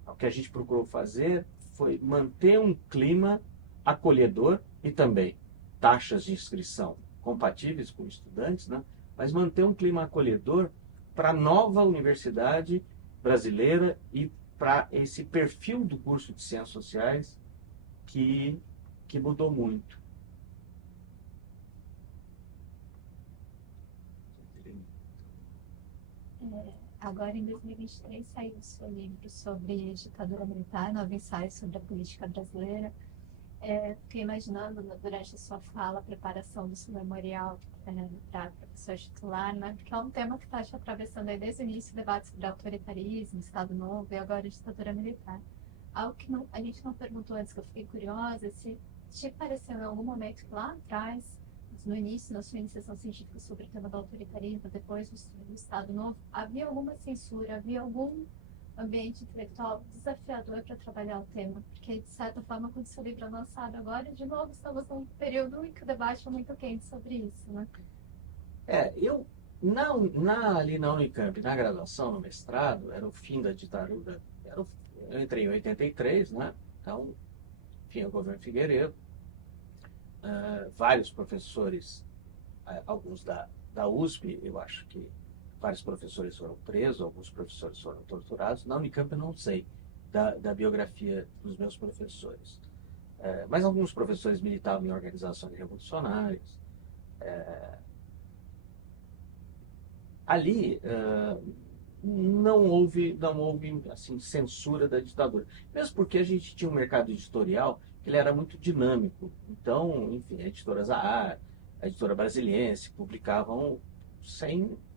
o que a gente procurou fazer foi manter um clima acolhedor, e também taxas de inscrição compatíveis com estudantes, né? Mas manter um clima acolhedor para a nova universidade brasileira e para esse perfil do curso de Ciências Sociais que mudou muito. Agora, em 2023, saiu o seu livro sobre ditadura militar, 9 ensaios sobre a política brasileira. Fiquei imaginando, durante a sua fala, a preparação do seu memorial para professor titular, né? Porque é um tema que está te atravessando aí desde o início, debates sobre autoritarismo, Estado Novo e agora ditadura militar. Algo que a gente não perguntou antes, que eu fiquei curiosa, se te pareceu em algum momento que lá atrás, no início, na sua iniciação científica sobre o tema do autoritarismo, depois do Estado Novo, havia alguma censura, havia algum ambiente intelectual desafiador para trabalhar o tema? Porque, de certa forma, quando o seu livro é lançado agora, de novo, estamos num período em que o debate é muito quente sobre isso, né? Eu, ali na Unicamp, na graduação, no mestrado, era o fim da ditadura, eu entrei em 83, né? Então, enfim, o governo Figueiredo, vários professores, alguns da USP, eu acho que vários professores foram presos, alguns professores foram torturados. Na Unicamp eu não sei da biografia dos meus professores. Mas alguns professores militavam em organizações revolucionárias. Ali, não houve assim, censura da ditadura. Mesmo porque a gente tinha um mercado editorial que ele era muito dinâmico. Então, enfim, a editora Zahar, a editora Brasiliense publicavam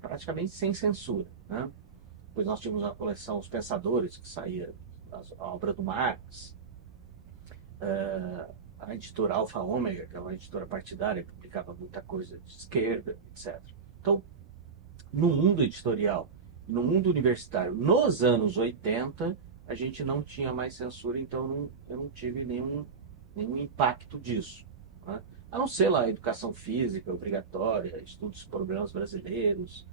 praticamente sem censura, né? Depois nós tínhamos uma coleção Os Pensadores, que saía a obra do Marx, a editora Alfa Ômega, que é uma editora partidária, que publicava muita coisa de esquerda, etc. Então, no mundo editorial, no mundo universitário, nos anos 80, a gente não tinha mais censura, então eu não tive nenhum impacto disso, né? A não ser lá a educação física obrigatória, estudos de problemas brasileiros,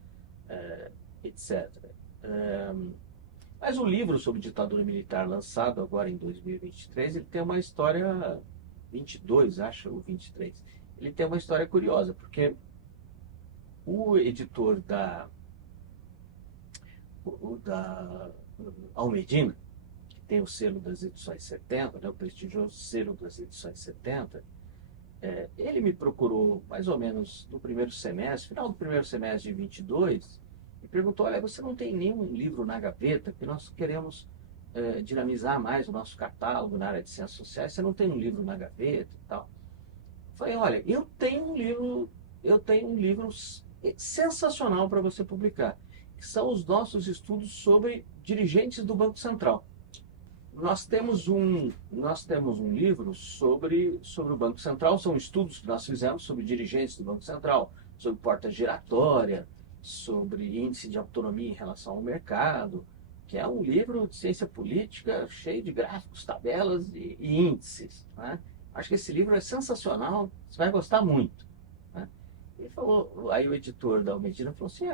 etc. Mas o livro sobre ditadura militar, lançado agora em 2023, ele tem uma história, 22, acho, ou 23. Ele tem uma história curiosa, porque o editor da Almedina, que tem o selo das edições 70, né, o prestigioso selo das edições 70, ele me procurou mais ou menos no primeiro semestre, final do primeiro semestre de 22, e perguntou: olha, você não tem nenhum livro na gaveta, que nós queremos dinamizar mais o nosso catálogo na área de ciências sociais, você não tem um livro na gaveta e tal? Eu falei: olha, eu tenho um livro sensacional para você publicar, que são os nossos estudos sobre dirigentes do Banco Central. Nós temos um livro sobre o Banco Central, são estudos que nós fizemos sobre dirigentes do Banco Central, sobre porta giratória, sobre índice de autonomia em relação ao mercado, que é um livro de ciência política cheio de gráficos, tabelas e índices, né? Acho que esse livro é sensacional, você vai gostar muito, né? Ele falou, aí o editor da Almedina falou assim: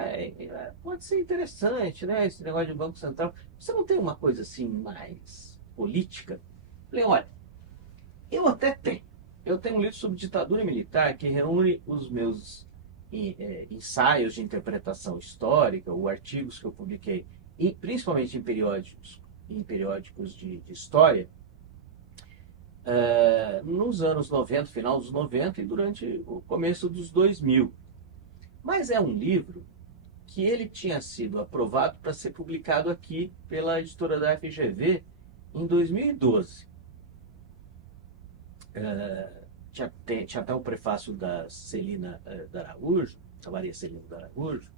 pode ser interessante, né, esse negócio de Banco Central. Você não tem uma coisa assim mais política? Eu falei: olha, eu até tenho. Eu tenho um livro sobre ditadura militar que reúne os meus ensaios de interpretação histórica, ou artigos que eu publiquei, principalmente em periódicos de história, nos anos 90, final dos 90 e durante o começo dos 2000. Mas é um livro que ele tinha sido aprovado para ser publicado aqui pela editora da FGV em 2012. Tinha até o prefácio da Celina D'Araújo, da Maria Celina D'Araújo,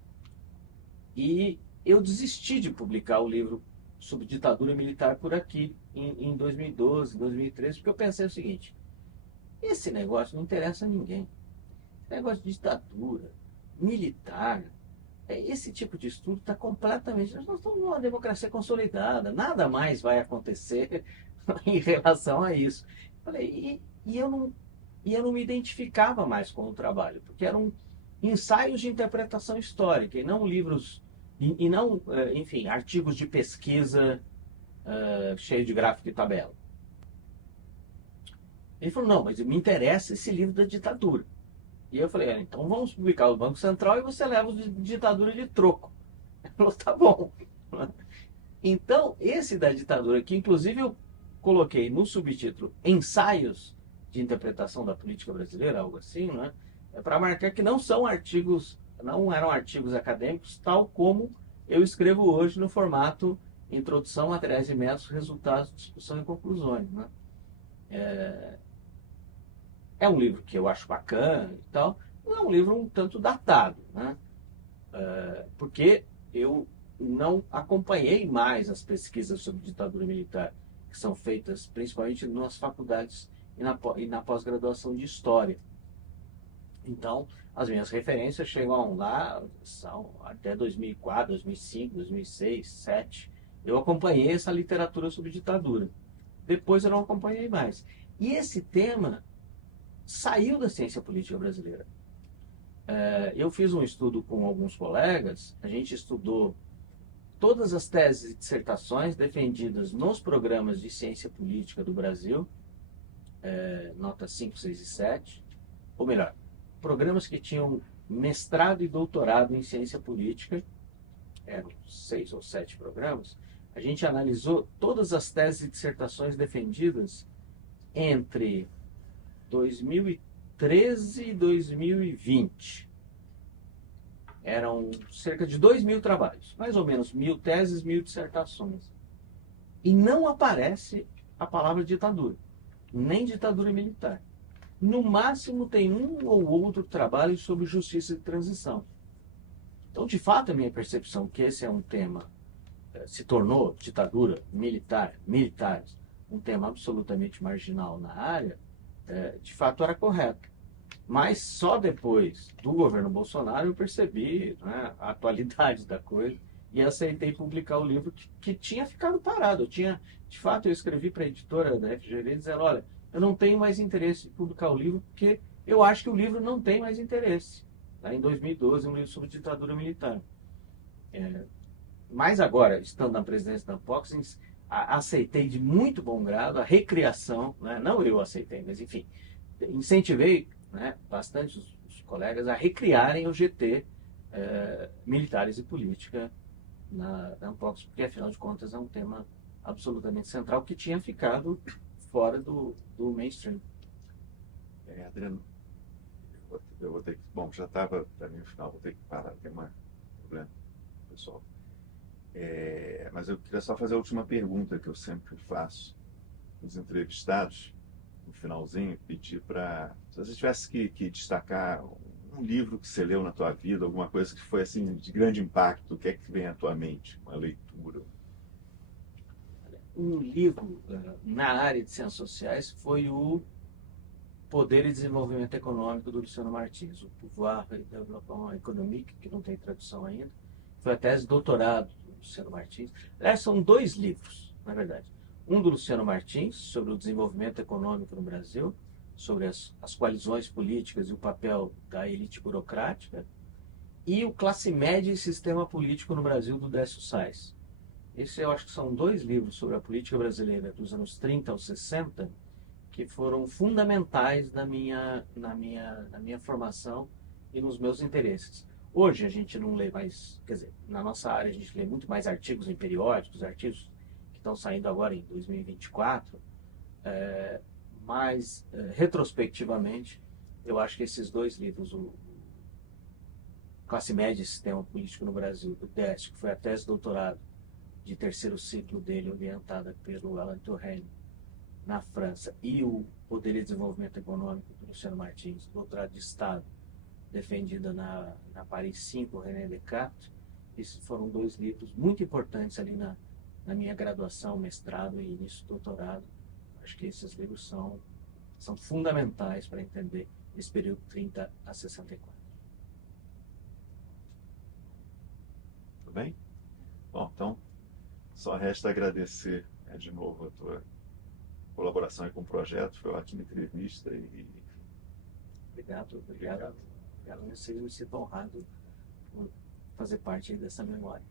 e eu desisti de publicar o livro sobre ditadura militar por aqui em 2012, 2013, porque eu pensei o seguinte: esse negócio não interessa a ninguém. Esse negócio de ditadura militar, esse tipo de estudo está completamente... Nós estamos numa democracia consolidada, nada mais vai acontecer em relação a isso. Falei, e eu não me identificava mais com o trabalho, porque eram ensaios de interpretação histórica e não livros, e não, enfim, artigos de pesquisa cheio de gráfico e tabela. Ele falou: não, mas me interessa esse livro da ditadura. E eu falei: então vamos publicar o Banco Central e você leva o de ditadura de troco. Ele falou: tá bom. Então, esse da ditadura, que inclusive eu coloquei no subtítulo Ensaios de Interpretação da Política Brasileira, algo assim, né? Para marcar que não eram artigos acadêmicos, tal como eu escrevo hoje no formato Introdução, Materiais e Métodos, Resultados, Discussão e Conclusões, né? É um livro que eu acho bacana e tal, não é um livro um tanto datado, né? Porque eu não acompanhei mais as pesquisas sobre ditadura militar, que são feitas principalmente nas faculdades e na pós-graduação de História. Então, as minhas referências chegam lá, são até 2004, 2005, 2006, 2007. Eu acompanhei essa literatura sobre ditadura. Depois eu não acompanhei mais. E esse tema saiu da ciência política brasileira. Eu fiz um estudo com alguns colegas, a gente estudou todas as teses e dissertações defendidas nos programas de ciência política do Brasil, nota 5, 6 e 7, ou melhor, programas que tinham mestrado e doutorado em ciência política, eram 6 ou 7 programas. A gente analisou todas as teses e dissertações defendidas entre 2013 e 2020. eram cerca de 2.000 trabalhos, mais ou menos 1.000 teses, 1.000 dissertações. E não aparece a palavra ditadura, nem ditadura militar. No máximo tem um ou outro trabalho sobre justiça de transição. Então, de fato, a minha percepção que esse é um tema, se tornou ditadura militar, militares, um tema absolutamente marginal na área, de fato era correto. Mas só depois do governo Bolsonaro eu percebi, né, a atualidade da coisa e aceitei publicar o livro que tinha ficado parado. De fato, eu escrevi para a editora da FGV dizendo, olha, eu não tenho mais interesse em publicar o livro porque eu acho que o livro não tem mais interesse. Em 2012, um livro sobre ditadura militar. Mas agora, estando na presidência da Unboxings, aceitei de muito bom grado a recriação, né? Não eu aceitei, mas enfim, incentivei, né, bastante os colegas a recriarem o GT Militares e Política na Unboxings, porque afinal de contas é um tema absolutamente central que tinha ficado fora do mainstream. Adriano, eu vou ter que... Bom, já estava também no final, vou ter que parar, tem um problema, pessoal. Mas eu queria só fazer a última pergunta que eu sempre faço nos entrevistados, no finalzinho, pedir para... Se você tivesse que destacar um livro que você leu na tua vida, alguma coisa que foi assim de grande impacto, o que é que vem à tua mente? Uma leitura? Um livro na área de ciências sociais foi o Poder e Desenvolvimento Econômico do Luciano Martins, o Pouvoir et Développement Économique, que não tem tradução ainda. Foi a tese de doutorado do Luciano Martins. São 2 livros, na verdade. Um do Luciano Martins, sobre o desenvolvimento econômico no Brasil, sobre as coalizões políticas e o papel da elite burocrática, e o Classe Média e Sistema Político no Brasil, do Décio Sais. Esse eu acho que são 2 livros sobre a política brasileira dos anos 30 aos 60, que foram fundamentais na minha formação e nos meus interesses. Hoje a gente não lê mais, quer dizer, na nossa área a gente lê muito mais artigos em periódicos, artigos que estão saindo agora em 2024, mas retrospectivamente eu acho que esses 2 livros, o Classe Média e Sistema Político no Brasil, do Décio, que foi a tese de doutorado de 3º ciclo dele, orientada pelo Alain Touraine, na França, e o Poder e Desenvolvimento Econômico do Luciano Martins, doutorado de Estado, defendida na Paris 5, René Descartes. Esses foram 2 livros muito importantes ali na minha graduação, mestrado e início do doutorado. Acho que esses livros são fundamentais para entender esse período 30 a 64. Tudo bem? Bom, então, só resta agradecer de novo a tua colaboração com o projeto. Foi uma ótima entrevista e... Obrigado. Eu me sinto honrado por fazer parte dessa memória.